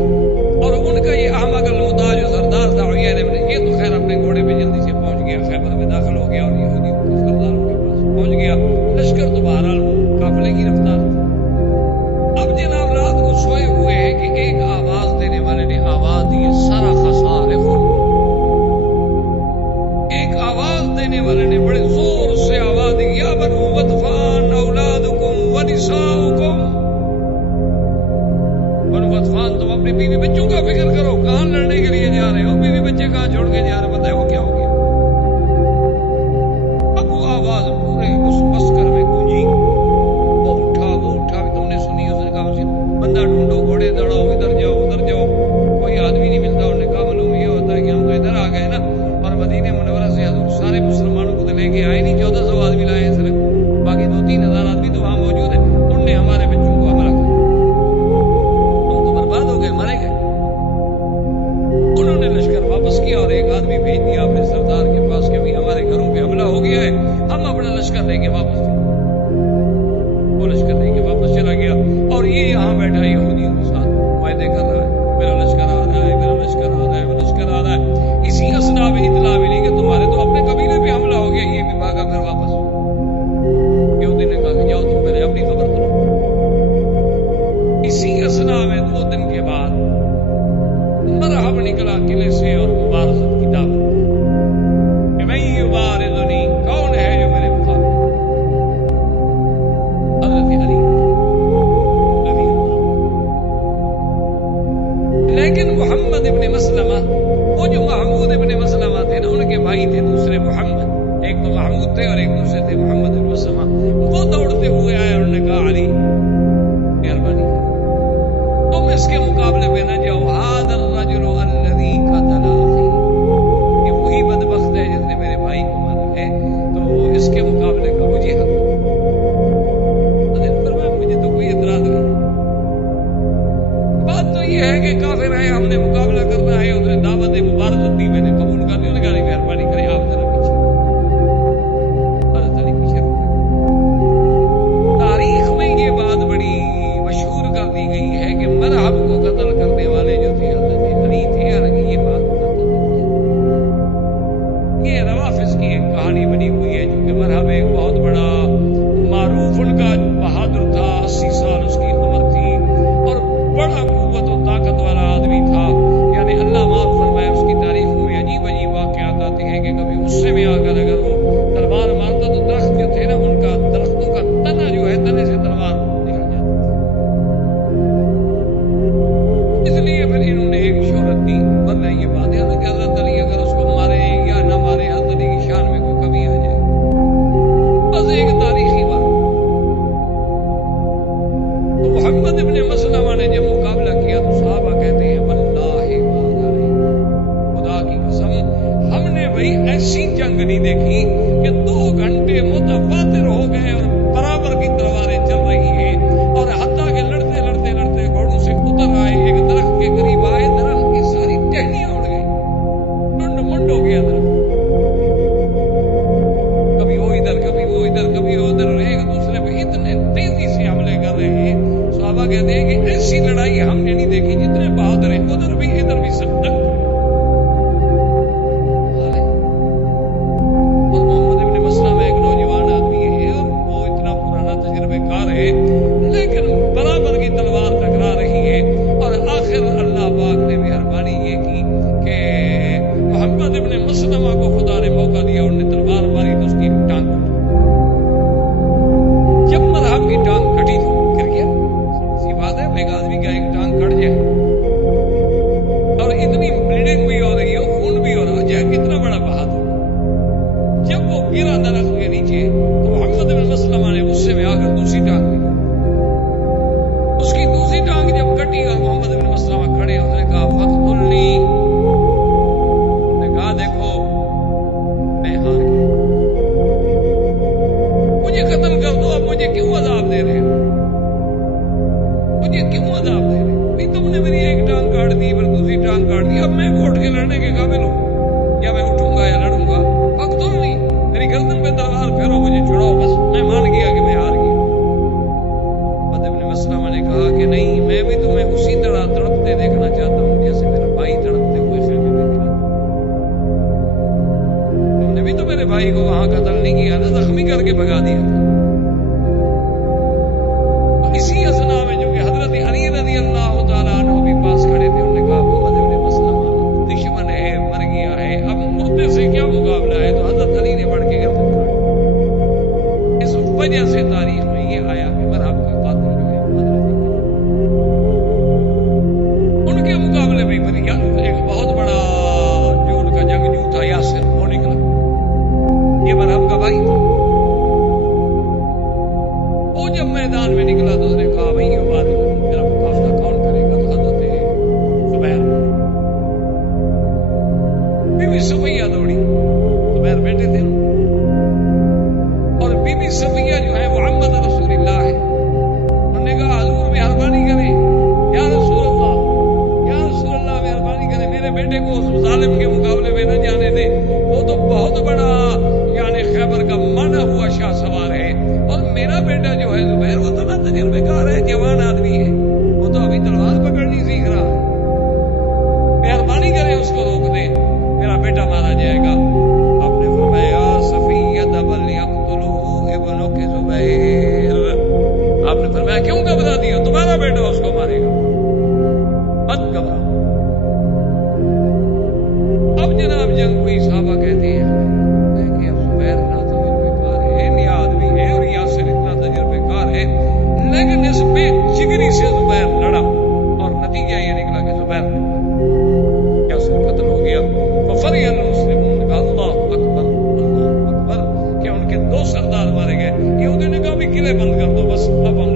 اور ان کا یہ احمق المطاع جو سردار تھا یہ تو خیر اپنے گھوڑے پہ جلدی سے پہنچ گیا، خیبر میں داخل ہو گیا اور یہودیوں کے سرداروں کے پاس پہنچ گیا۔ لشکر تو بہرحال قافلے کی رفتار تھی۔ اب جناب رات کو سوئے ہوئے ہیں کہ ایک آواز دینے والے نے آواز دی، سارا خسارے خون، ایک آواز دینے والے نے بڑے زور سے آواز دی، یا بنو غطفان اولادکم ونساؤکم، بنو غطفان تم اپنی بیوی بچوں کا فکر کرو، کہاں لڑنے کے لیے جا رہے ہو؟ بیوی بچے کہاں چھوڑ کے جا رہے ہو؟ بتائے وہ کیا ہو گیا؟ اب وہ آواز پورے اس مسکر میں گونجی، وہ اٹھا، تم نے سنی؟ اس نے کہا بندہ ڈھونڈو، گھوڑے دوڑاؤ، ادھر جاؤ ادھر جاؤ، کوئی آدمی نہیں ملتا۔ انہوں نے کہا معلوم یہ ہوتا ہے کہ ہم تو ادھر آ گئے سارے مسلمانوں کو تو لے کے آئے نہیں، 1400 آدمی لائے ہیں صرف، باقی 2-3 ہزار آدمی تو وہاں موجود ہیں، انہوں نے ہمارے بچوں کو حملہ کیا، ہم تو برباد ہو گئے، مرے گئے۔ انہوں نے لشکر واپس کیا اور ایک آدمی بھیج دیا اپنے سردار کے پاس کہ بھی ہمارے گھروں پہ حملہ ہو گیا ہے، ہم اپنا لشکر لے کے واپس چلے۔ وہ لشکر لے کے واپس چلا گیا اور یہ یہاں بیٹھا یہودیوں کے ساتھ معاہدے کر رہا ہے، میرا لشکر آ رہا ہے، میرا لشکر آ رہا ہے، میرا لشکر آ رہا ہے۔ اسی اسنا میں اطلاع ملی کہ تمہارے تو اپنے قبیلے پہ حملہ ہو گیا، یہ بھی بھاگا پھر واپس۔ یہودی نے کہا کہ جاؤ تم میرے اپنی خبر کرو۔ اسی اسنا میں 2 دن کے بعد مرحب نکلا قلعے سے اور مبارزت کی دعوت کہ میں یبارزنی، کون ہے جو میرے مقابلے؟ حضرت علی رضی اللہ۔ لیکن محمد ابن مسلمہ، وہ جو محمود ابن مسلمہ تھے نا، ان کے بھائی تھے دوسرے محمد، ایک تو محمود تھے اور ایک دوسرے تھے محمد ابن مسلمہ، وہ دوڑتے ہوئے آئے اور انہوں نے کہا علی مہربانی کرو، تم اس کے مقابلے میں نہ جاؤ، ھذا الرجل الذی قتل اخی، یہ وہی بدبخت ہے جس نے میرے بھائی کو مارا ہے، تو اس کے مقابلے کا مجھے حق ہے۔ حضرت فرمایا مجھے تو کوئی اعتراض نہیں، بات تو یہ ہے کہ کافر ہے، ہم نے مقابلہ کرنا ہے، اس نے دعوت مبارزت دی، میں نے قبول کر لی، انہوں نے کہا نہیں مہربانی کریں آپ ذرا پیچھے۔ حضرت علی پیچھے رکے۔ تاریخ میں یہ بات بڑی مشہور کر دی گئی ہے کہ مرحب کو قتل کرنے والے جو تھے حضرت علی تھے، حالانکہ یہ بات یہ روافظ کی ایک کہانی بنی ہوئی ہے، چونکہ مرحب ایک بہت بڑا معروف ان کا بہادر تھا، 80 سال اس کی عمر تھی اور بڑا قوت و طاقت والا آدمی تھا، یعنی اللہ معاف فرمائے اس کی تاریخ میں عجیب عجیب واقعات آتے ہیں کہ کبھی غصے میں آ کر اگر وہ تلوار مارتا تو درخت جو تھے نا، ان کا درختوں کا تنا جو ہے، تنے سے تلوار نکل جاتی، اس لیے پھر انہوں نے ایک شہرت دی، ورنہ یہ بات ہے کہ حضرت علی اگر اس کو مارے یا نہ مارے، حضرت علی کی شان میں کوئی کمی آ جائے، بس ایک تاریخی بات۔ تو محمد ابن مسلمہ نے جب مقابلہ کیا تو صحابہ کہتے ہیں واللہ ما علیہ، خدا کی قسم ہم نے بھائی ایسی جنگ نہیں دیکھی کہ 2 گھنٹے متواتر ہو گئے اور برابر کی تلواریں چل رہی ہیں، اور حتیٰ کہ لڑتے لڑتے لڑتے گھوڑوں سے اتر آئے، ایک درخت کے قریب آئے، درخت کی ساری ٹہنیاں اڑ گئی، ٹنڈ منڈ ہو گیا درخت، کبھی وہ ادھر کبھی وہ ادھر کبھی وہ ادھر، ایک دوسرے پہ اتنے تیزی سے حملے کر رہے ہیں۔ صحابہ کہتے ہیں کہ ایسی لڑائی ہم نے نہیں دیکھی، جتنے بہادر ہیں ادھر بھی ادھر بھی سب ڈک۔ اور محمد ابن مسلم ایک نوجوان آدمی ہے، وہ اتنا پرانا تجربے کار ہے، لیکن برابر کی تلوار ٹکرا رہی ہے، اور آخر اللہ پاک نے مہربانی یہ کی کہ محمد ابن مسلمہ کو خدا نے موقع دیا، انہوں نے تلوار ماری تو اس کی ٹانگ کٹی۔ جب مرحب کی ٹانگ کٹی تو گر گیا، سی بات ہے ایک آدمی کا ایک ٹانگ کٹ جائے اور اتنی بلیڈنگ بھی ہو رہی ہے، خون بھی ہو رہا ہے، کتنا بڑا بہادر۔ جب وہ گرا درخت کے نیچے تو محمد بن مسلمہ نے غصے میں آ کر دوسری ٹانگ دی، اس کی دوسری ٹانگ جب کٹی اور محمد بن مسلمہ کھڑے، اس نے کہا فقتلنی، اس نے کہا دیکھو میں ہار گیا، مجھے قتل کر دو، اب مجھے کیوں عذاب دے رہے ہو، مجھے کیوں عذاب دے رہے ہو، تم نے میری ایک ٹانگ کاٹ دی پھر دوسری ٹانگ کاٹ دی، اب میں اٹھ کے لڑنے کے قابل ہوں، یا میں اٹھوں گا یا لڑوں گا، فقتلنی، میری گردن پہ تلوار پھیرو، مجھے چھڑاؤ، بس میں مان گیا کہ میں ہار گیا۔ محمد ابن مسلمہ نے کہا کہ نہیں، میں بھی تمہیں اسی طرح تڑپتے دیکھنا چاہتا ہوں جیسے میرا بھائی تڑپتے ہوئے خیمے میں گرا تھا، تم نے بھی تو میرے بھائی کو وہاں قتل نہیں کیا تھا، زخمی کر کے بھگا دیا تھا۔ اسی اسنا میں جو کہ حضرت علی رضی اللہ تعالیٰ عنہ بھی پاس کھڑے تھے، انہوں نے کہا محمد ابن مسلمہ دشمن ہے، مر گیا ہے، اب مردے سے کیا مقابلہ ہے، تو حضرت علی نے بڑھ کے گردن کاٹ۔ اس وجہ سے تاریخ میں یہ آیا کہ مرحب کا قاتل جو ہے حضرت علی، ان کے مقابلے میں پھر ایک بہت بڑا جو ان کا جنگجو تھا یاسر، وہ نکلا، یہ مرحب کا بھائی تھا۔ وہ جب میدان میں نکلا تو اس نے کہا بھائی یہ بات میرا مقابلہ کون کرے گا، تو حضرت زبیر صفیہ دوڑی، زبیر بیٹے تھے، اور بی بی صفیہ جو ہے محمد رسول اللہ ہے، انہوں نے کہا حضور مہربانی کریں، یا رسول اللہ مہربانی کریں، میرے بیٹے کو اس ظالم کے مقابلے میں نہ جانے دیں، وہ تو بہت بڑا یعنی خیبر کا مانا ہوا شاہ سوار ہے، اور میرا بیٹا جو ہے زبیر وہ تو نہ تجربے کار ہے، جوان آدمی ہے، وہ تو ابھی تلوار پکڑنی سیکھ رہا ہے، مہربانی کریں اس کو روک دیں، میرا بیٹا مارا جائے گا۔ آپ نے فرمایا صفیہ بل یقتلہ ابنک زبیر، آپ نے فرمایا کیوں گھبرا دیا، تمہارا بیٹا اس کو مارے گا، مت گھبراؤ۔ اب جناب جنگ ہوئی، صحابہ کہتے ہیں کہ اب زبیر اتنا تجربے کار ہے، نیا آدمی ہے، اور یاسر اتنا تجربے کار ہے، لیکن اس میں جگری سے زبیر لڑا، اور نتیجہ یہ نکلا کہ زبیر یاسر قتل ہو گیا۔ ففرح المسلمون نے کہا اللہ اکبر اللہ اکبر، کہ ان کے 2 سردار مارے گئے۔ یہودیوں نے کہا بھی قلعے بند کر دو، بس اب ہم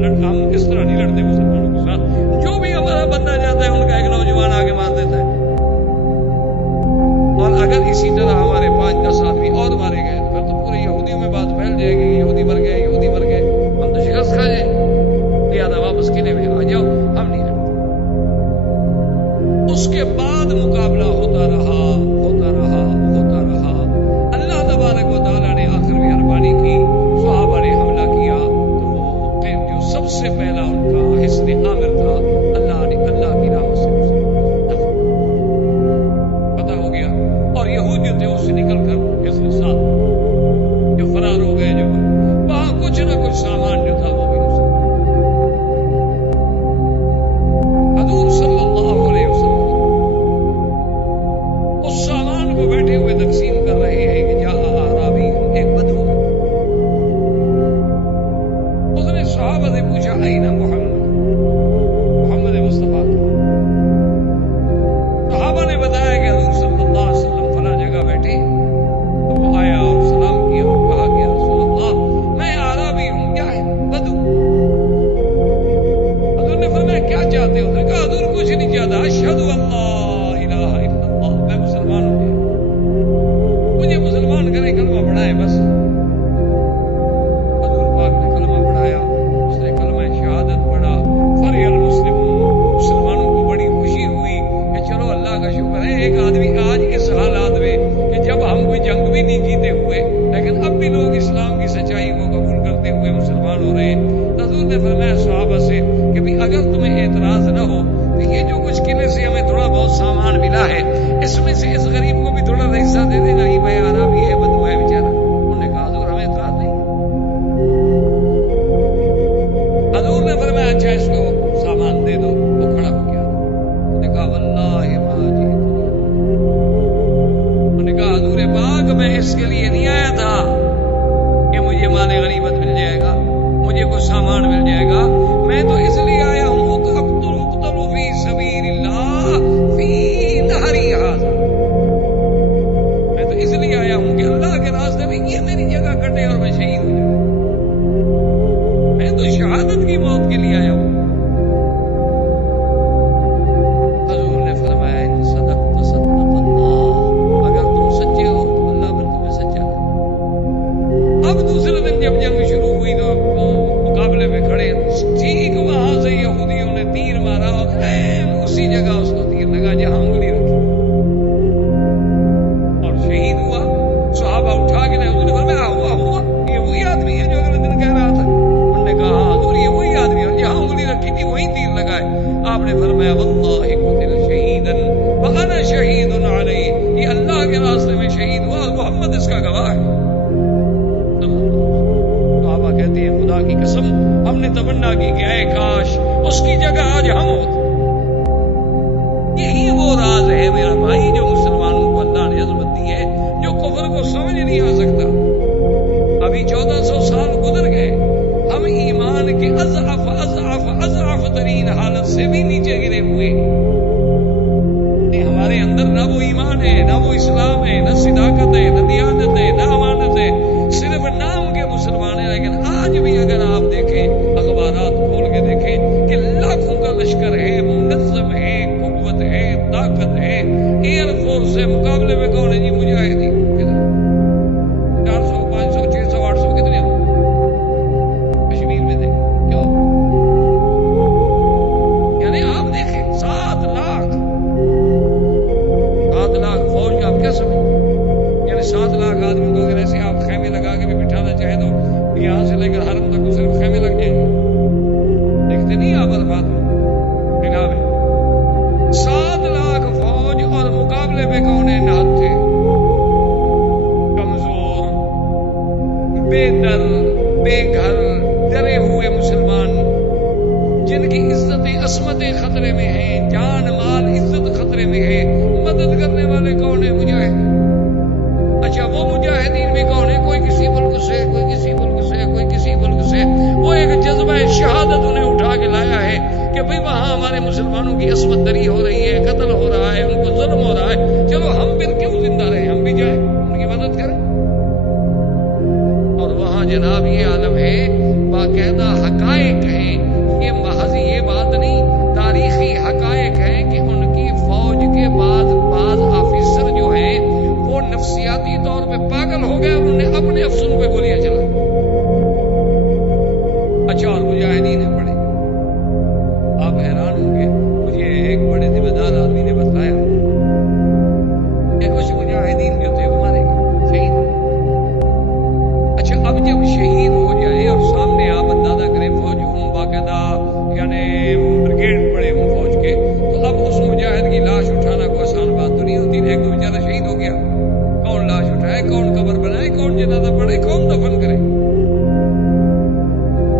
اس طرح نہیں لڑتے مسلمانوں کے ساتھ، جو بھی ہمارا بندہ جاتا ہے ان کا ایک نوجوان آگے مار دیتا ہے، اور اگر اسی طرح ہمارے 5-10 آدمی اور مارے گئے تو پھر تو پورے یہودیوں میں بات پھیل جائے گی، یہودی مر گئے، یہودی مر گئے، ہم تو شکست کھا جائیں، لہٰذا واپس قلعے میں آ جاؤ، ہم نہیں لڑتے۔ اس کے بعد مقابلہ ہوتا رہا ہوتا رہا ہوتا رہا، اللہ تبارک و تعالیٰ نے آخر مہربانی کی، صحابہ نے حملہ کیا، تو وہ جو سب سے پہلا ان کا حصن عامر تھا، اللہ کی رحمت سے پتہ ہو گیا، اور یہود جو تھے اس سے نکل کر حصن ساتھ جو فرار ہو گئے، جو وہاں کچھ نہ کچھ سامان جو تھا وہ بھی حضور صلی اللہ علیہ وسلم اس سامان کو بیٹھے ہوئے تقسیم کر رہے ہیں کہ جا اعرابی، ایک بدو، اس نے صحابہ سے پوچھا این محمد مصطفیٰ، صحابہ نے بتایا کہ حضور صلی اللہ علیہ وسلم فلاں جگہ بیٹھے، تو وہ آیا اور سلام کیا اور کہا کہ رسول اللہ میں اعرابی ہوں، کیا ہے؟ بدو۔ حضور نے فرمایا کیا چاہتے ہو؟ اس نے کہا حضور کچھ نہیں چاہتا، اشہد اللہ الہ الا اللہ، میں مسلمان ہوں گیا، مجھے مسلمان کریں، کلمہ پڑھائے بس۔ حضور پاک نے کلمہ پڑھایا، اس نے کلمہ شہادت پڑھا، فرح المسلمون، مسلمانوں کو بڑی خوشی ہوئی کہ چلو اللہ کا شکر ہے، ایک آدمی آج اس حالات میں کہ جب ہم کوئی جنگ بھی نہیں جیتے ہوئے لیکن اب بھی لوگ اسلام کی سچائی کو قبول کرتے ہوئے مسلمان ہو رہے ہیں۔ حضور نے فرمایا صحابہ سے کہ بھی اگر تمہیں اعتراض نہ ہو تو یہ جو کچھ قلعے سے ہمیں تھوڑا بہت سامان ملا ہے، اس میں سے اس غریب کو بھی تھوڑا سا حصہ دے دینا، یہ بھائی عربی ہے، بدو ہے بیچارہ۔ انہوں نے کہا حضور ہمیں اعتراض نہیں۔ حضور نے فرمایا اچھا اس کو سامان دے دو، وہ کھڑا ہو گیا، انہوں نے کہا واللہ ما جئت، انہوں نے کہا حضور پاک میں اس کے لیے نہیں آیا تھا کہ مجھے مال غنیمت مل جائے گا، مجھے کوئی سامان مل جائے گا، میں تو اس لیے آیا ہوں اقتل فی سبیل اللہ فی نہری ھذا، میں تو اس لیے آیا ہوں کہ اللہ کے راستے میں یہ میری جگہ کٹے اور میں شہید ہو جاؤں، میں تو شہادت کی موت کے لیے آیا ہوں۔ حضور نے فرمایا ان صدقت صدق اللہ، اگر تم سچے ہو تو اللہ پر تمہیں سچا ہے۔ اب دوسرے دن جب جنگ شروع ہوئی تو مقابلے میں کھڑے، ٹھیک وہاں سے یہودیوں نے تیر مارا اور اسی جگہ اس کو تیر لگا جہاں انگلی رکھی اور شہید ہوا۔ صحابہ اٹھا کے حضور نے فرمایا ہوا یہ وہی آدمی ہے جو اگلے دن کہہ رہا تھا؟ انہوں نے کہا ہاں حضور یہ وہی آدمی ہے، جہاں انگلی رکھی تھی وہی تیر لگائے۔ آپ نے فرمایا واللہ قتل شہیدا وانا شہید علیہ، یہ اللہ کے راستے میں شہید ہوا اور محمد اس کا گواہ ہے۔ صحابہ کہتے ہیں خدا کی قسم ہم نے تمنا کی کہ اے کاش اس کی جگہ آج ہم ہوتے۔ یہی وہ راز ہے میرا بھائی جو مسلمانوں کو اللہ نے عظمت دی ہے، جو کفر کو سمجھ نہیں آ سکتا۔ ابھی 1400 سال گزر گئے، ہم ایمان کے اضعف اضعف اضعف ترین حالت سے بھی نیچے گرے ہوئے، ہمارے اندر نہ وہ ایمان ہے، نہ وہ اسلام ہے، نہ صداقت ہے، نہ دیانت ہے، نہ امانت ہے، صرف نام کے مسلمان ہیں۔ لیکن آج بھی اگر آپ دیکھیں اخبارات کھول کے دیکھیں کہ لاکھوں کا لشکر ہے، منظم ہے، قوت ہے، طاقت ہے، ایئر فورس ہے، مقابلے میں کون ہے جی؟ مجاہد بھئی وہاں ہمارے مسلمانوں کی عصمت دری ہو رہی ہے، قتل ہو رہا ہے، ان کو ظلم ہو رہا ہے، چلو ہم پھر کیوں زندہ رہے، ہم بھی جائیں ان کی مدد کریں۔ اور وہاں جناب یہ عالم ہے، باقاعدہ حقائق ہیں، یہ محض یہ بات نہیں، تاریخی حقائق ہیں کہ ان کی فوج کے بعض آفیسر جو ہیں وہ نفسیاتی طور پہ پاگل ہو گئے، انہوں نے اپنے افسروں پہ گولیاں چلائی۔ اچھا، اور مجاہدین نے پڑھے، آپ حیران ہوں گے، مجھے ایک بڑے ذمہ دار آدمی نے بتایا کہ کچھ مجاہدین جو تھے وہ مارے گئے، شہید۔ اچھا، اب جب شہید ہو جائے اور سامنے آپ اندازہ کریں فوج ہوں باقاعدہ یعنی بریگیڈ پڑے ہوں فوج کے، تو اب اس مجاہد کی لاش اٹھانا کوئی آسان بات تو نہیں ہوتی۔ ایک تو بیچارہ شہید ہو گیا، کون لاش اٹھائے، کون قبر بنائے، کون جنازہ پڑھے، کون دفن کرے؟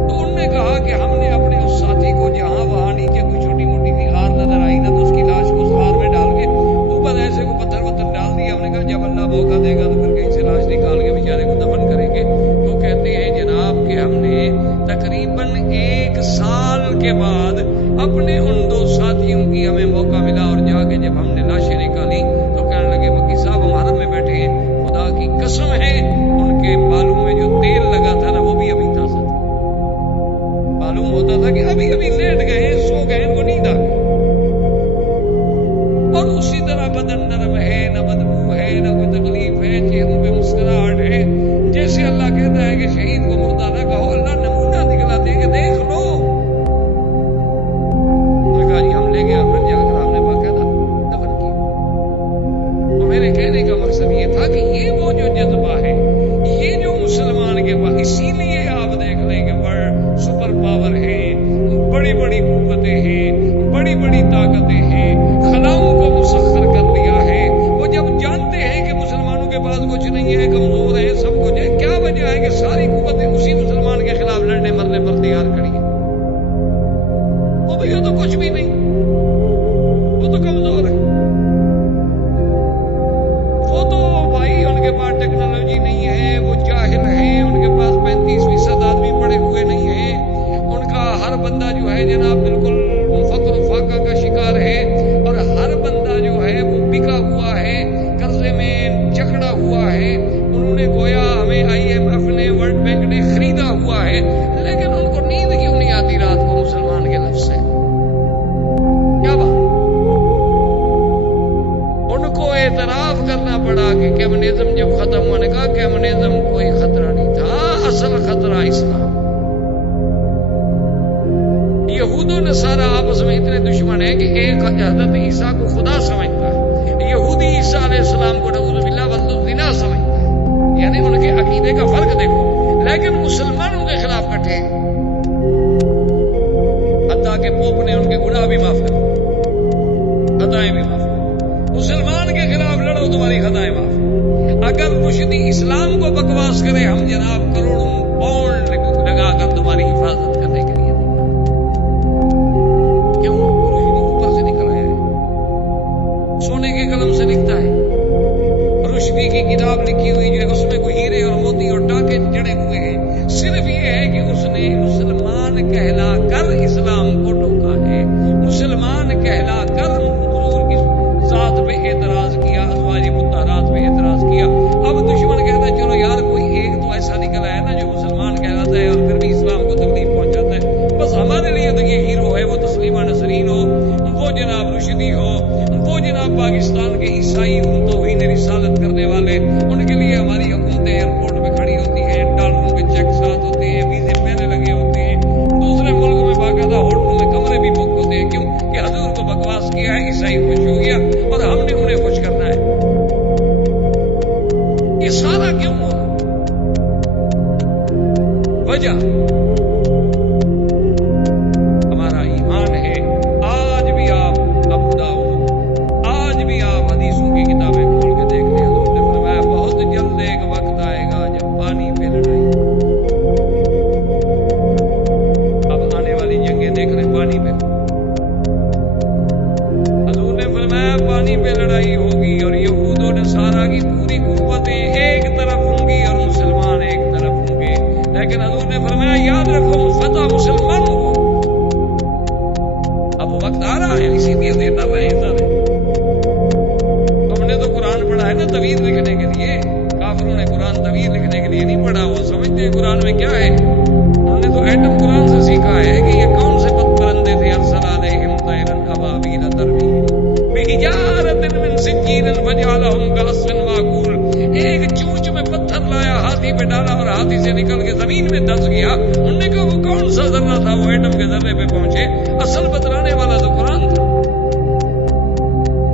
تو انہوں نے کہا کہ ہم نے اپنے اس ساتھی کو جہاں وہاں نیچے کوئی چھوٹی موٹی سی غار نظر آئی نا، تو اس کی لاش کو اس غار میں ڈال کے اوپر ایسے کو پتھر ڈال دیا۔ ہم نے کہا جب اللہ موقع دے گا تو پھر کہیں سے لاش نکال کے بیچارے کو دفن کریں گے۔ تو کہتے ہیں جناب کہ ہم نے تقریباً 1 سال کے بعد اپنے ان 2 ساتھیوں کی ہمیں موقع ملا، اور جا کے جب ہم نے لاشیں نکالی تو کہنے لگے وکی صاحب ہم حرم میں بیٹھے ہیں، خدا کی قسم ہے ان کے بالوں میں جو تیل لگا تھا نا وہ بھی ابھی تازہ تھا، معلوم ہوتا تھا کہ ابھی لیٹ گئے، سو گئے، ان کو نیند آ گئی۔ اور اسی طرح بدن نرم ہے، نہ بدبو ہے، نہ کوئی تکلیف ہے، چہروں پہ مسکراہٹ ہے، جیسے اللہ کہتا ہے کہ شہید کو مردہ نہ کہو، اللہ نمونہ دکھلا دے کہ دیکھ لو۔ کہا جی ہم لے گیا، پھر جا کر ہم نے باقاعدہ دفن کیا۔ تو میرے کہنے کا مقصد یہ تھا کہ یہ وہ جو جذبہ ہے، یہ جو مسلمان کے پاس، اسی لیے آپ دیکھ لیں کہ سپر پاور ہے، بڑی بڑی قوتیں ہیں، بڑی بڑی طاقتیں ہیں، خلاؤں کو مسخر کر لیا ہے۔ وہ جب جانتے ہیں کہ مسلمانوں کے پاس کچھ نہیں ہے، کمزور ہے، سب کچھ ہے، کیا وجہ ہے کہ ساری قوتیں اسی مسلمان کے خلاف لڑنے مرنے پر تیار کھڑی ہیں؟ وہ بھئی وہ تو کچھ بھی نہیں، وہ تو کمزور ہے، وہ تو بھائی ان کے پاس ٹیکنالوجی نہیں ہے، وہ جاہل ہیں، ان کے پاس 35% آدمی پڑے ہوئے نہیں ہیں، ان کا ہر بندہ جو ہے جناب بالکل فقر و فاقہ کا شکار ہے، اور ہر بندہ جو ہے وہ بکا ہوا ہے، قرضے میں جکڑا ہوا ہے، انہوں نے گویا ہمیں IMF نے ورلڈ بینک نے خریدا ہوا ہے، لیکن ان کو نیند کیوں نہیں آتی رات کو مسلمان کے لفظ سے؟ کیا بات؟ ان کو اعتراف کرنا پڑا کہ کمیونزم جب ختم ہونے کا، کمیونزم کوئی خطرہ نہیں تھا، اصل خطرہ اسلام۔ یہود و نصارہ آپس میں اتنے دشمن ہیں کہ ایک حضرت عیسیٰ کو خدا سمجھتا ہے، یہودی عیسیٰ علیہ السلام کو نعوذ باللہ والذنا سمجھتا ہے، یعنی ان کے عقیدے کا فرق دیکھو، لیکن مسلمانوں کے خلاف کٹھے ہیں، حتیٰ کہ پوپ نے ان کے گناہ بھی معاف کر، خطائیں بھی معاف کر۔ مسلمان کے خلاف لڑو تمہاری خطائیں معاف۔ اگر رشدی اسلام کو بکواس کرے، ہم جناب کروڑوں پاؤنڈ لگا کر تمہاری حفاظت کرنے کے لیے سونے کے قلم سے لکھتا ہے، رشدی کی کتاب لکھی ہوئی جو ہے اس میں کوئی ہیرے اور موتی اور ٹانکے جڑے ہوئے ہیں، صرف یہ ہے کہ اس نے مسلمان کہلا کر اسلام کو ٹوکا ہے، مسلمان کہلا کر حضور کی ذات پہ اعتراض کیا، ازواج مطہرات پہ اعتراض کیا۔ اب دشمن کہتا ہے چلو یار کوئی ایک تو ایسا نکل آیا نا جو مسلمان کہلاتا ہے اور پھر بھی اسلام کو تکلیف پہنچاتا ہے، بس ہمارے لیے تو یہ ہیرو ہے، وہ تسلیمہ نسرین ہو، وہ جناب رشدی ہو، وہ جناب پاکستان کے عیسائی ہوں توہین رسالت کرنے والے، ان کے لیے ہماری حکومتیں ایئرپورٹ پہ کھڑی ہوتی ہیں، ڈالروں کے چیک ساتھ ہوتے ہیں، ویزے پہلے لگے ہوتے ہیں، دوسرے ملک میں باقاعدہ ہوٹلوں میں کمرے بھی بک ہوتے ہیں، کیوں کہ حضور کو بکواس کیا ہے، عیسائی خوش ہو گیا اور ہم نے انہیں خوش کرنا ہے۔ یہ سارا کیوں ہوا؟ وجہ ہمارا ایمان ہے۔ آج بھی آپ ابو داؤد، آج بھی آپ حدیثوں کی کتابیں کھول کے دیکھ لیں، حضور نے فرمایا بہت جلد ایک وقت آئے گا جب پانی پہ لڑائی، اب آنے والی جنگیں دیکھ لیں پانی پہ، حضور نے فرمایا پانی پہ لڑائی ہوگی اور یہود و نصارہ کی پوری قوتیں ایک طرف ہوں گی اور مسلمان ایک طرف ہوں گے، لیکن حضور نے فرمایا دیکھیے کافروں نے قرآن طویل لکھنے کے لیے نہیں پڑھا، وہ سمجھتے ہیں قرآن میں کیا ہے. انہوں نے تو ایٹم قرآن سے سیکھا ہے کہ یہ کون سے پت پرندے تھے. ارسل علیہم طیرا ابابیل ترمیہم بحجارۃ من سجیل فجعلہم کعصف مأکول. ایک چونچ میں پتھر لایا، ہاتھی پہ ڈالا اور ہاتھی سے نکل کے زمین میں دس گیا. انہوں نے کہا وہ کون سا ذرہ تھا، وہ ایٹم کے ذرے پہ پہنچے. اصل بتلانے والا تو قرآن تھا.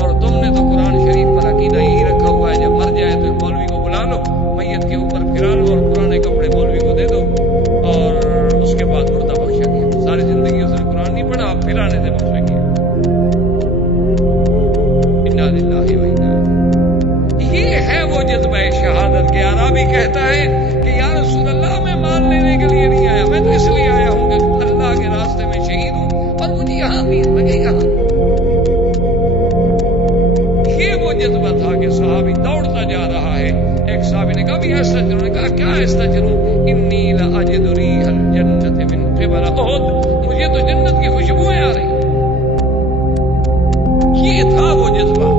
اور تم نے تو قرآن شریف پر عقیدہ یہی رکھا ہوا ہے جب مر جائے تو مولوی کو بلا لو، میت کے اوپر پھرا لو اور پرانے کپڑے مولوی کو دے دو اور اس کے بعد مردہ بخشا گیا. ساری زندگی اس نے قرآن نہیں پڑھا، آپ پھرانے سے بخشا گیا. انا للہ و انا الیہ. یہ ہے وہ جذبہ شہادت کے. عربی کہتا ہے کہ یا رسول اللہ میں مال لینے کے لیے نہیں آیا، میں تو اس لیے آیا ہوں کہ اللہ کے راستے میں شہید ہوں اور مجھے یہاں بھی لگے یہاں. یہ وہ جذبہ تھا کہ صحابی دوڑتا جا رہا ہے. ایک صحابی نے کہا بھی استجر، نے کہا کیا استجر؟ انی لاجد ریح الجنت من قبل احد. مجھے تو جنت کی خوشبوئیں آ رہی. یہ تھا وہ جذبہ.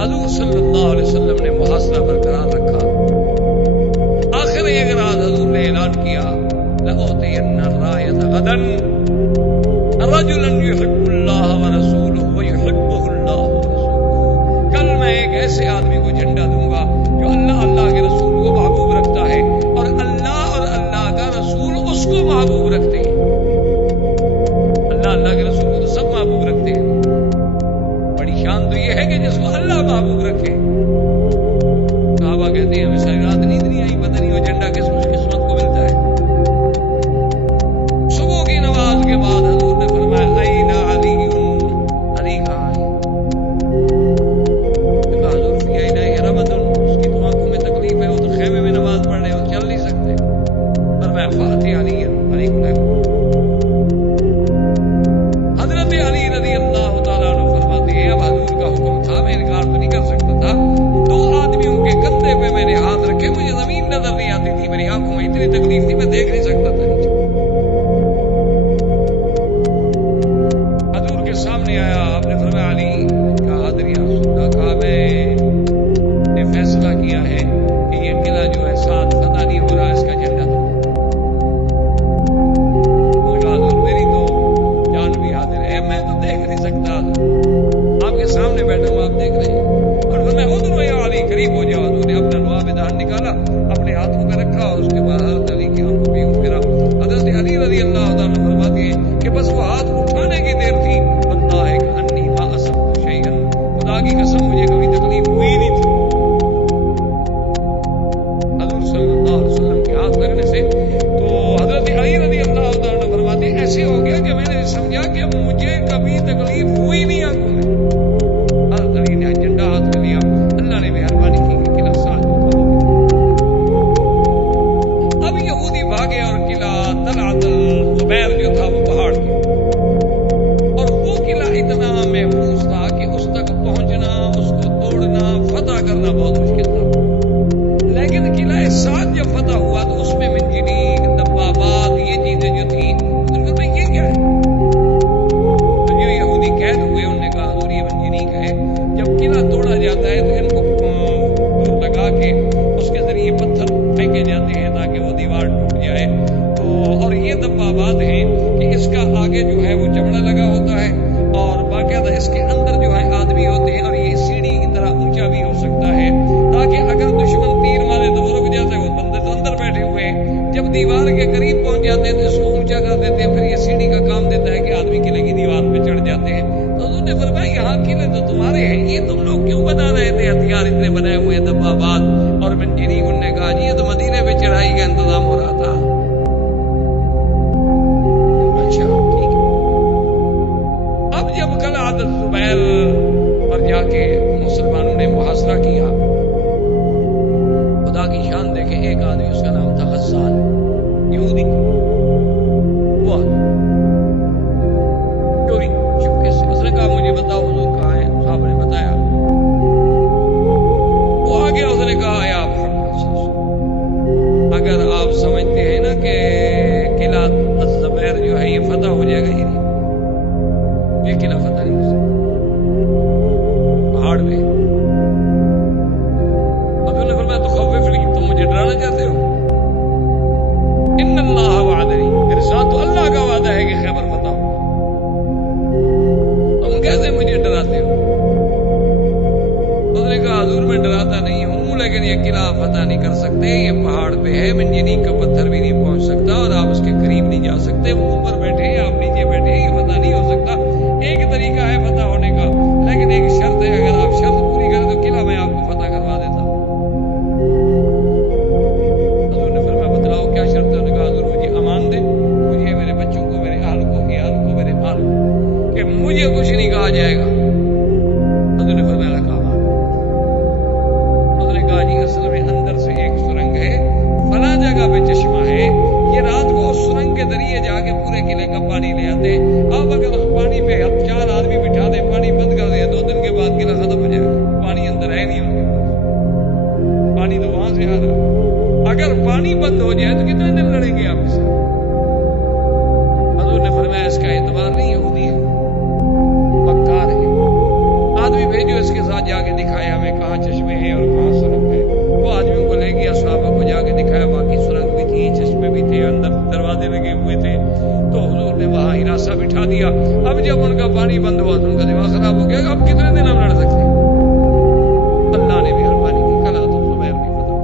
حضور صلی اللہ علیہ وسلم نے محاصرہ برقرار رکھا. آخر ایک رات حضور نے اعلان کیا لأعطین الرایۃ غدا رجلا یحب اللہ ورسولہ ویحبہ اللہ ورسولہ. کل میں ایک ایسے آدمی کو جھنڈا دوں گا جو اللہ کے رسول کو محبوب رکھتا ہے اور اللہ کا رسول اس کو محبوب رکھتے ہیں. اللہ کے رسول کو تو سب محبوب رکھتے ہیں. بڑی شان تو یہ ہے کہ جس کو اللہ محبوب رکھے. صحابہ کہتے ہیں ہمیں ساری رات نیند نہیں آئی، پتہ نہیں وہ جھنڈا کس قسمت کو ملتا ہے. صبح کی نماز کے بعد حضور نے فرمایا این علی، علی کہاں ہے؟ کہا حضور فی عینیہ رمد، اس کی تو آنکھوں میں تکلیف ہے، وہ تو خیمے میں نماز پڑھ رہے ہیں، وہ چل نہیں سکتے. فرمایا فاتح علی، علی کو لے. حضرت علی رضی اللہ تعالیٰ عنہ فرماتے ہیں اب حضور کا حکم تھا، میں انکار تو نہیں کر سکتا تھا. دو آدمیوں کے کندھے پہ میں نے ہاتھ رکھے، مجھے زمین نظر نہیں آتی تھی، میری آنکھوں میں اتنی تکلیف تھی میں دیکھ نہیں سکتا تھا. حضور کے سامنے آیا، آپ نے فرمایا علی. کہا حاضر یا رسول اللہ. کہا میں نے فیصلہ کیا ہے کہ یہ قلعہ جو ہے ساتھ فتح نہیں ہو رہا، اس کا جھنڈا دو. حضور میری تو جان بھی حاضر ہے، میں تو دیکھ نہیں سکتا، آپ کے سامنے بیٹھا ہوں، آپ دیکھ رہے ہیں. اور پھر میں ادھر یا علی قریب ہو جاؤ. حضور نے اپنا لعاب دہن نکالا، اپنے ہاتھوں پہ رکھا اور اس کے بعد حضرت علی کی آنکھوں پہ یوں پھرا. حضرت علی رضی اللہ تعالیٰ فرماتے ہیں کہ بس وہ ہاتھ اٹھانے کی دیر تھی. واللہ کأنی ما اصبت شیئا، خدا کی قسم مجھے کبھی تکلیف ہوئی نہیں تھی. حضور صلی اللہ علیہ وسلم کے ہاتھ لگنے سے تو حضرت علی رضی اللہ تعالیٰ فرماتے ہیں ایسے ہو گیا کہ میں نے سمجھا کہ مجھے کبھی تکلیف ہوئی نہیں آنکھوں میں. حضرت علی نے جھنڈا ہاتھ میں لیا، اللہ نے مہربانی کی کہ قلعہ ساتھ ہوتا ہو گیا. اب یہودی بھاگے اور قلعہ طلعت الزبیر جو تھا وہ پہاڑ کے، اور وہ قلعہ اتنا محفوظ تھا کہ اس تک پہنچنا، اس کو توڑنا، فتح کرنا بہت مشکل تھا. لیکن قلعہ ساتھ جب فتح ہوا تو اس میں منجنیق، دبابات، یہ چیزیں جو تھیں یہ کیا ہے؟ تو جو یہودی قید ہوئے انہوں نے کہا حضور یہ منجنیق ہے. جب قلعہ توڑا جاتا ہے تو ان کو دور لگا کے اس کے ذریعے پتھر پھینکے جاتے ہیں تاکہ وہ دیوار ٹوٹ جائے. تو اور یہ دبابات ہیں کہ اس کا آگے جو ہے وہ چمڑا لگا ہوتا ہے اور باقاعدہ اس کے اندر جو ہے آدمی ہوتے ہیں اور یہ سیڑھی کی طرح اونچا بھی ہو سکتا ہے تاکہ اگر دشمن تیر مارے تو وہ رک جاتا ہے. وہ بندے تو اندر بیٹھے ہوئے ہیں، جب دیوار کے قریب پہنچ جاتے ہیں تو اس کو اونچا کر دیتے ہیں. پھر یہ سیڑھی کا کام دیتا ہے کہ آدمی قلعے کی دیوار پہ چڑھ جاتے ہیں. تو انہوں نے فرمایا یہاں قلعے تو تمہارے ہیں، یہ تم لوگ کیوں بنا رہے تھے؟ ہتھیار اتنے بنائے ہوئے دبابات اور منجنیق. انہوں نے کہا جی یہ تو مدینے پہ چڑھائی کا انتظام ہو رہا تھا. اچھا ٹھیک ہے. اب جب قلعۃ الزبیر پر جا کے مسلمانوں نے محاصرہ کیا، خدا کی شان دیکھیں، ایک آدمی اس کا نام تھا غسان، یہودی. وہ چوری چپکے سے اس نے کہا مجھے بتاؤ حضور کہاں ہے؟ صاحب نے بتایا. وہ آگے اس نے کہا یا محمد، اگر آپ سمجھتے ہیں نا کہ قلعہ الزبیر جو ہے یہ فتح ہو جائے گا، یہ قلعہ فتح نہیں ہو سکتا. پہاڑ میں ڈراتا نہیں ہوں، لیکن یہ قلعہ آپ فتح نہیں کر سکتے، یہ پہاڑ پہ ہے، منجنیق کا پتھر بھی نہیں پہنچ سکتا اور آپ اس کے قریب نہیں جا سکتے، وہ اوپر بیٹھے ہیں آپ نیچے بیٹھے ہیں، یہ فتح نہیں ہو سکتا۔ ایک طریقہ ہے فتح ہونے کا، لیکن ایک شرط ہے، اگر آپ شرط پوری کریں تو قلعہ میں آپ کو فتح کروا دیتا ہوں۔ حضور نے فرمایا بتلاؤ کیا شرط ہے؟ انہوں نے کہا حضور مجھے امان دے، مجھے میرے بچوں کو، میرے اہل کو، عیال کو، میرے مال کو، کہ مجھے کچھ نہیں کہا جائے گا۔ حضور نے فرمایا رکھا امان۔ حضور نے کہا جی اصل میں اندر سے ایک سرنگ ہے، فلاں جگہ پہ چشمہ ہے، یہ رات کو اس سرنگ کے ذریعے جا کے پورے قلعے کا پانی لے آتے، اب اگر اس پانی پہ 4 آدمی بٹھا دیں، پانی بند کر دیں، 2 دن کے بعد قلعہ ختم ہو جائے گا، پانی اندر ہے نہیں ان کے پاس، پانی تو وہاں سے آ رہا۔ اگر پانی بند ہو جائے تو کتنے دن لڑیں گے آپ سے؟ حضور نے فرمایا اس کا اعتبار نہیں، یہودی ہے، مکار ہے، آدمی بھیجو اس کے ساتھ جا کے دکھائے ہمیں کہاں چشمے ہیں اور کہاں سرنگ ہے۔ وہ آدمیوں کو لے گیا، صحابہ کو جا کے دکھایا، باقی سرنگ بھی تھی، چشمے بھی تھے، اندر دروازے لگے ہوئے تھے، تو حضور نے وہاں ہراسا بٹھا دیا۔ اب جب ان کا پانی بند ہوا تو ان کا دماغ خراب ہو گیا، اب کتنے دن ہم لڑ سکتے ہیں؟ اللہ نے مہربانی کی، کل تو زبیر بھی فتح۔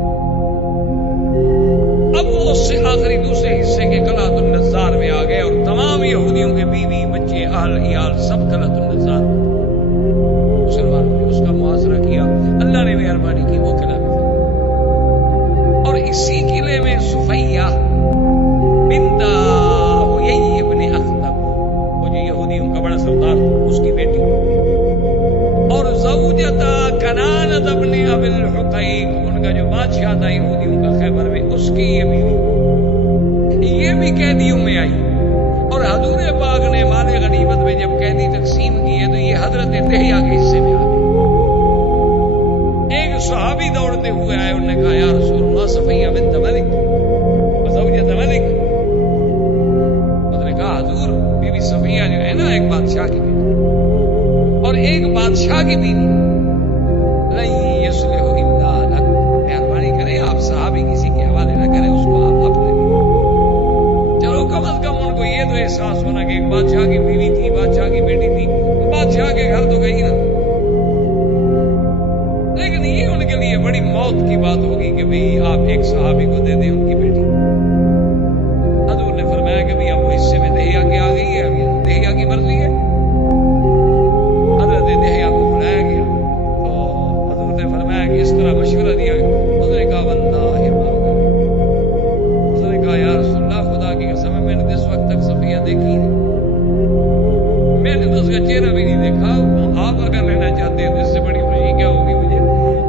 اب وہ اس سے آخری دوسرے حصے کے قلعۃ النزار میں آ گئے اور تمام یہودیوں کے بیوی بچے اہل عیال سب قلعۃ النزار میں، مسلمانوں نے اس کا محاصرہ کیا، اللہ نے مہربانی کی، وہ قلعہ بھی فتح۔ اور اسی قلعے میں صفیہ بنت حیی ابن اخطب، وہ جو یہودیوں کا بڑا سردار تھا، اس کی بیٹی، اور زوجتا کنانۃ ابن ابی الحقیق، ان کا جو بادشاہ تھا یہودیوں کا خیبر میں، اس کی یہ بیوی، یہ بھی قیدیوں میں آئی۔ اور حضور پاک نے مال غنیمت میں جب قیدی تقسیم کیے تو یہ حضرت دہیہ کے حصے میں آ گئے۔ ایک صحابی دوڑتے ہوئے آئے، انہوں نے کہا یا رسول اللہ صفیہ بنت ملک وزوجۃ ملک۔ انہوں نے کہا حضور بی بی صفیہ جو ہے نا ایک بادشاہ کی بیٹی اور ایک بادشاہ کی بیوی، لن یصلح الا لک، مہربانی کریں آپ صحابی کسی کے حوالے نہ کریں، اس کو آپ اپنے چلو کم از کم ان کو یہ تو احساس ہونا کہ ایک بادشاہ کی بیوی تھی، بادشاہ کی بیٹی تھی، بادشاہ کے گھر تو گئی نا۔ لیکن یہ ان کے لیے بڑی موت کی بات ہوگی کہ بھئی آپ ایک صحابی کو دے دیں ان کی بیٹی۔ حضور نے فرمایا کہ بھئی اب وہ حصے میں دہیہ کے آ گئی ہے، اب یہ دہیہ کی مرضی ہے۔ حضرت دہیہ کو بلایا گیا تو حضور نے فرمایا کہ اس طرح مشورہ دیا۔ حضور نے کہا واللہ ما غیر، حضور نے کہا یا رسول اللہ خدا کی قسم ہے میں نے اس وقت تک صفیہ دیکھی نہیں، میں نے تو اس کا چہرہ بھی نہیں دیکھا، آپ اگر لینا چاہتے ہیں تو اس سے بڑی خوشی کیا ہوگی مجھے۔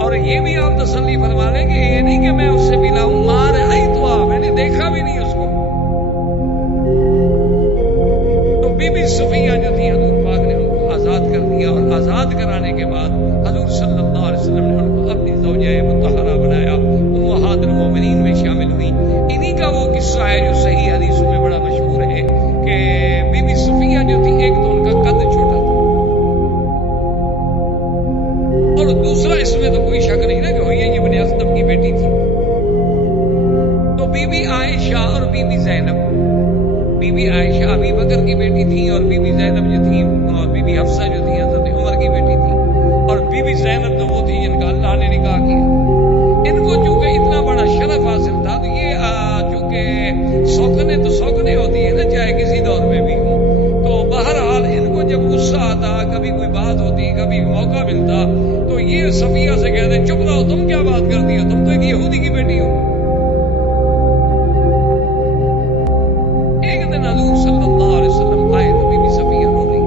اور یہ بھی آپ تسلی فرما لیں کہ یہ نہیں کہ میں اس سے ملا ہوں، مار آئی تو میں نے دیکھا بھی نہیں اس کو۔ تو بی بی صفیہ جو تھی حضور پاک نے ان کو آزاد کر دیا، اور آزاد کرانے کے بعد حضور صلی اللہ علیہ وسلم نے ان کو اپنی زوجہ مطہرہ بنایا، امہات المومنین میں شامل ہوئی۔ انہی کا وہ قصہ ہے جو صحیح حدیثوں میں بڑا مشہور ہے کہ بی بی صفیہ جو تھی ایک تو ان کا قد چھوٹا تھا، اور دوسرا اس میں تو کوئی شک نہیں نا کہ حیی ابن اخطب کی بیٹی تھی۔ تو بی بی عائشہ اور بی بی زینب، بی بی عائشہ ابی بکر کی بیٹی تھی، اور بی بی زینب جو تھی، اور بی بی حفصہ جو تھی حضرت عمر کی بیٹی تھی، اور بی بی زینب تو وہ تھی جن کا اللہ نے نکاح کیا۔ ان کو چونکہ اتنا بڑا شرف حاصل تھا تو یہ چونکہ سوکنے ہوتی ہے نا چاہے کسی دور میں بھی ہوں، تو بہرحال ان کو جب غصہ آتا، کبھی کوئی بات ہوتی، کبھی موقع ملتا تو یہ صفیہ سے کہتے چپ رہو، تم کیا بات کرتی ہو، تم تو ایک یہودی کی بیٹی ہو۔ ایک دن حضور صلی اللہ علیہ وسلم آئے تو بی بی صفیہ رو رہی،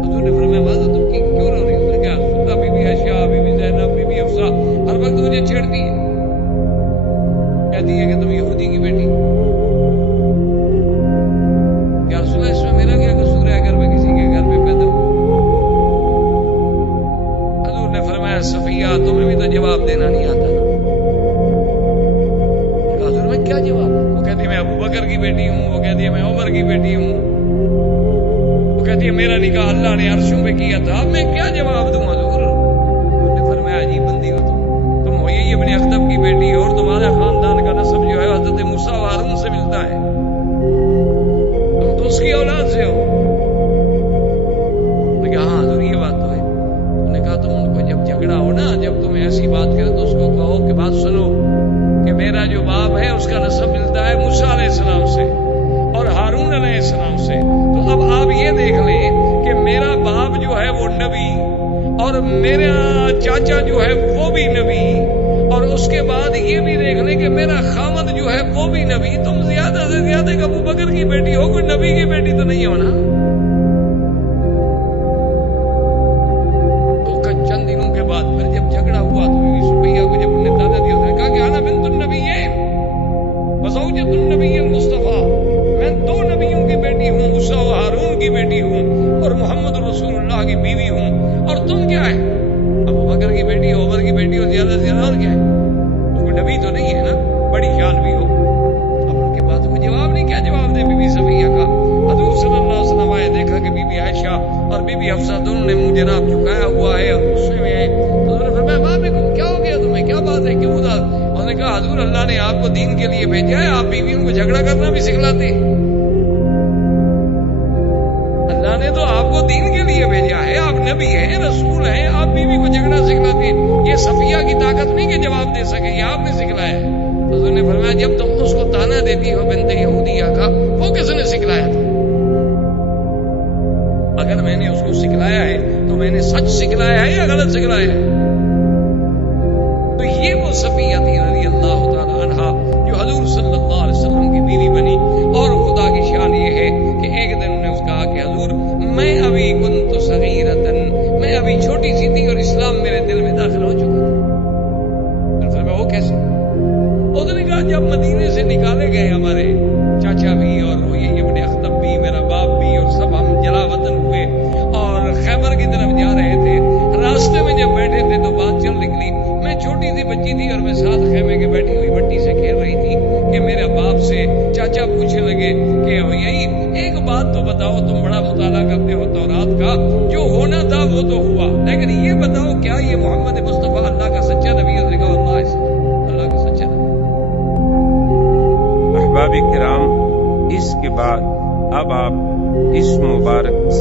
حضور نے فرمایا واضح تم کیوں رو رہی ہو؟ کیا رسول اللہ بی بی عائشہ، بی بی زینب، بی بی حفصہ ہر وقت مجھے چھیڑتی ہے، کہتی ہے کہ تم یہودی کی بیٹی۔ یا رسول اللہ اس میں میرا کیا قصور ہے اگر میں کسی کے گھر میں پیدا ہوں؟ حضور نے فرمایا صفیہ تمہیں بھی تو جواب دینا نہیں آتا نا۔ حضور میں کیا جواب؟ وہ کہتی ہے میں ابو بکر کی بیٹی ہوں، وہ کہتی ہے میں عمر کی بیٹی ہوں، وہ کہتی ہے میرا نکاح اللہ نے عرشوں پہ کیا تھا، اب میں کیا جواب دوں حضور؟ حضور نے فرمایا عجیب بندی ہو تم حیی ابن اخطب کی بیٹی ہو، اور تمہارا خاندان کا نسب جو ہے حضرت موسیٰ و ہارون سے ملتا ہے، تم تو اس کی اولاد سے ہو۔ میں کہا ہاں حضور یہ بات تو ہے۔ انہوں نے کہا تم ان کو جب جھگڑا اور میرا چاچا جو ہے وہ بھی نبی، اور اس کے بعد یہ بھی دیکھ لیں کہ میرا خامد جو ہے وہ بھی نبی، تم زیادہ سے زیادہ ابو بکر کی بیٹی ہو، کوئی نبی کی بیٹی تو نہیں ہونا۔ تو چند دنوں کے بعد پھر جب جھگڑا ہوا تو بی بی سمیہ کو جب انہیں دادا دیا، اس نے کہا کہ انا بنت النبی وزوجۃ النبی المصطفیٰ، میں دو نبیوں کی بیٹی ہوں، موسیٰ و ہارون کی بیٹی ہوں اور محمد رسول اللہ کی بیوی ہوں، اور تم کیا ہے؟ ابو بکر کی بیٹی ہو، عمر کی بیٹی ہو، زیادہ سے زیادہ اور کیا ہے؟ تو کوئی نبی تو نہیں ہے نا، بڑی شان بھی ہو۔ اب ان کے پاس کوئی جواب نہیں، کیا جواب دے بی بی سمیہ کا؟ حضور صلی اللہ علیہ وسلم آئے، دیکھا کہ بی بی عائشہ اور بی بی حفصہ دونوں نے منہ جناب جھکایا ہوا ہے اور غصے میں ہے، تو انہوں نے فرمایا ماں بیگم کیا ہو گیا تمہیں، کیا بات ہے، کیوں اداس؟ انہوں نے کہا حضور اللہ نے آپ کو دین کے لیے بھیجا ہے، آپ بیویوں کو جھگڑا کرنا بھی سکھلاتے ہیں، اللہ نے تو آپ کو دین کے لیے بھیجا ہے، آپ نبی ہیں، رسول ہیں، آپ بیوی کو جھگڑا سکھلاتے ہیں، یہ صفیہ کی طاقت نہیں کہ جواب دے سکے، یہ آپ نے سکھلایا ہے۔ تو انہوں نے فرمایا جب تم اس کو تانا دیتی ہو بنت یہودیہ کا، وہ کس نے سکھلایا تھا؟ اگر میں نے اس کو سکھلایا ہے تو میں نے سچ سکھلایا ہے یا غلط سکھلایا ہے؟ تو یہ وہ صفیہ تھی رضی اللہ تعالی عنہا جو حضور صلی اللہ علیہ وسلم کی بیوی بنی، اور خدا کی شان یہ ہے کہ ایک دن انہوں نے اس کہا کہ حضور میں ابھی کنت صغیرۃ، میں ابھی چھوٹی سی تھی اور اسلام میرے دل میں داخل ہو چکا تھا۔ پھر وہ کیسے؟ اس نے کہا جب مدینے سے نکالے گئے ہمارے چاچا بھی اور وہ یہ ابن اخطب بھی، میرا باپ بھی، اور سب ہم جلا وطن ہوئے اور خیبر کی طرف جا رہے تھے، راستے میں جب بیٹھے تھے تو بات چل نکلی، میں چھوٹی سی بچی تھی اور میں ساتھ خیمے کے بیٹھی ہوئی مٹی سے کھیل رہی تھی کہ میرے باپ سے چاچا پوچھنے لگے کہ یہی ایک بات تو بتاؤ، تم بڑا مطالعہ کرتے ہو تورات کا، جو ہونا تھا وہ تو ہوا، لیکن یہ بتاؤ کیا یہ محمد مصطفیٰ اللہ کا سچا نبی ہے؟ اللہ کا سچا نبی۔ احباب کرام، اس کے بعد اب آپ اس مبارک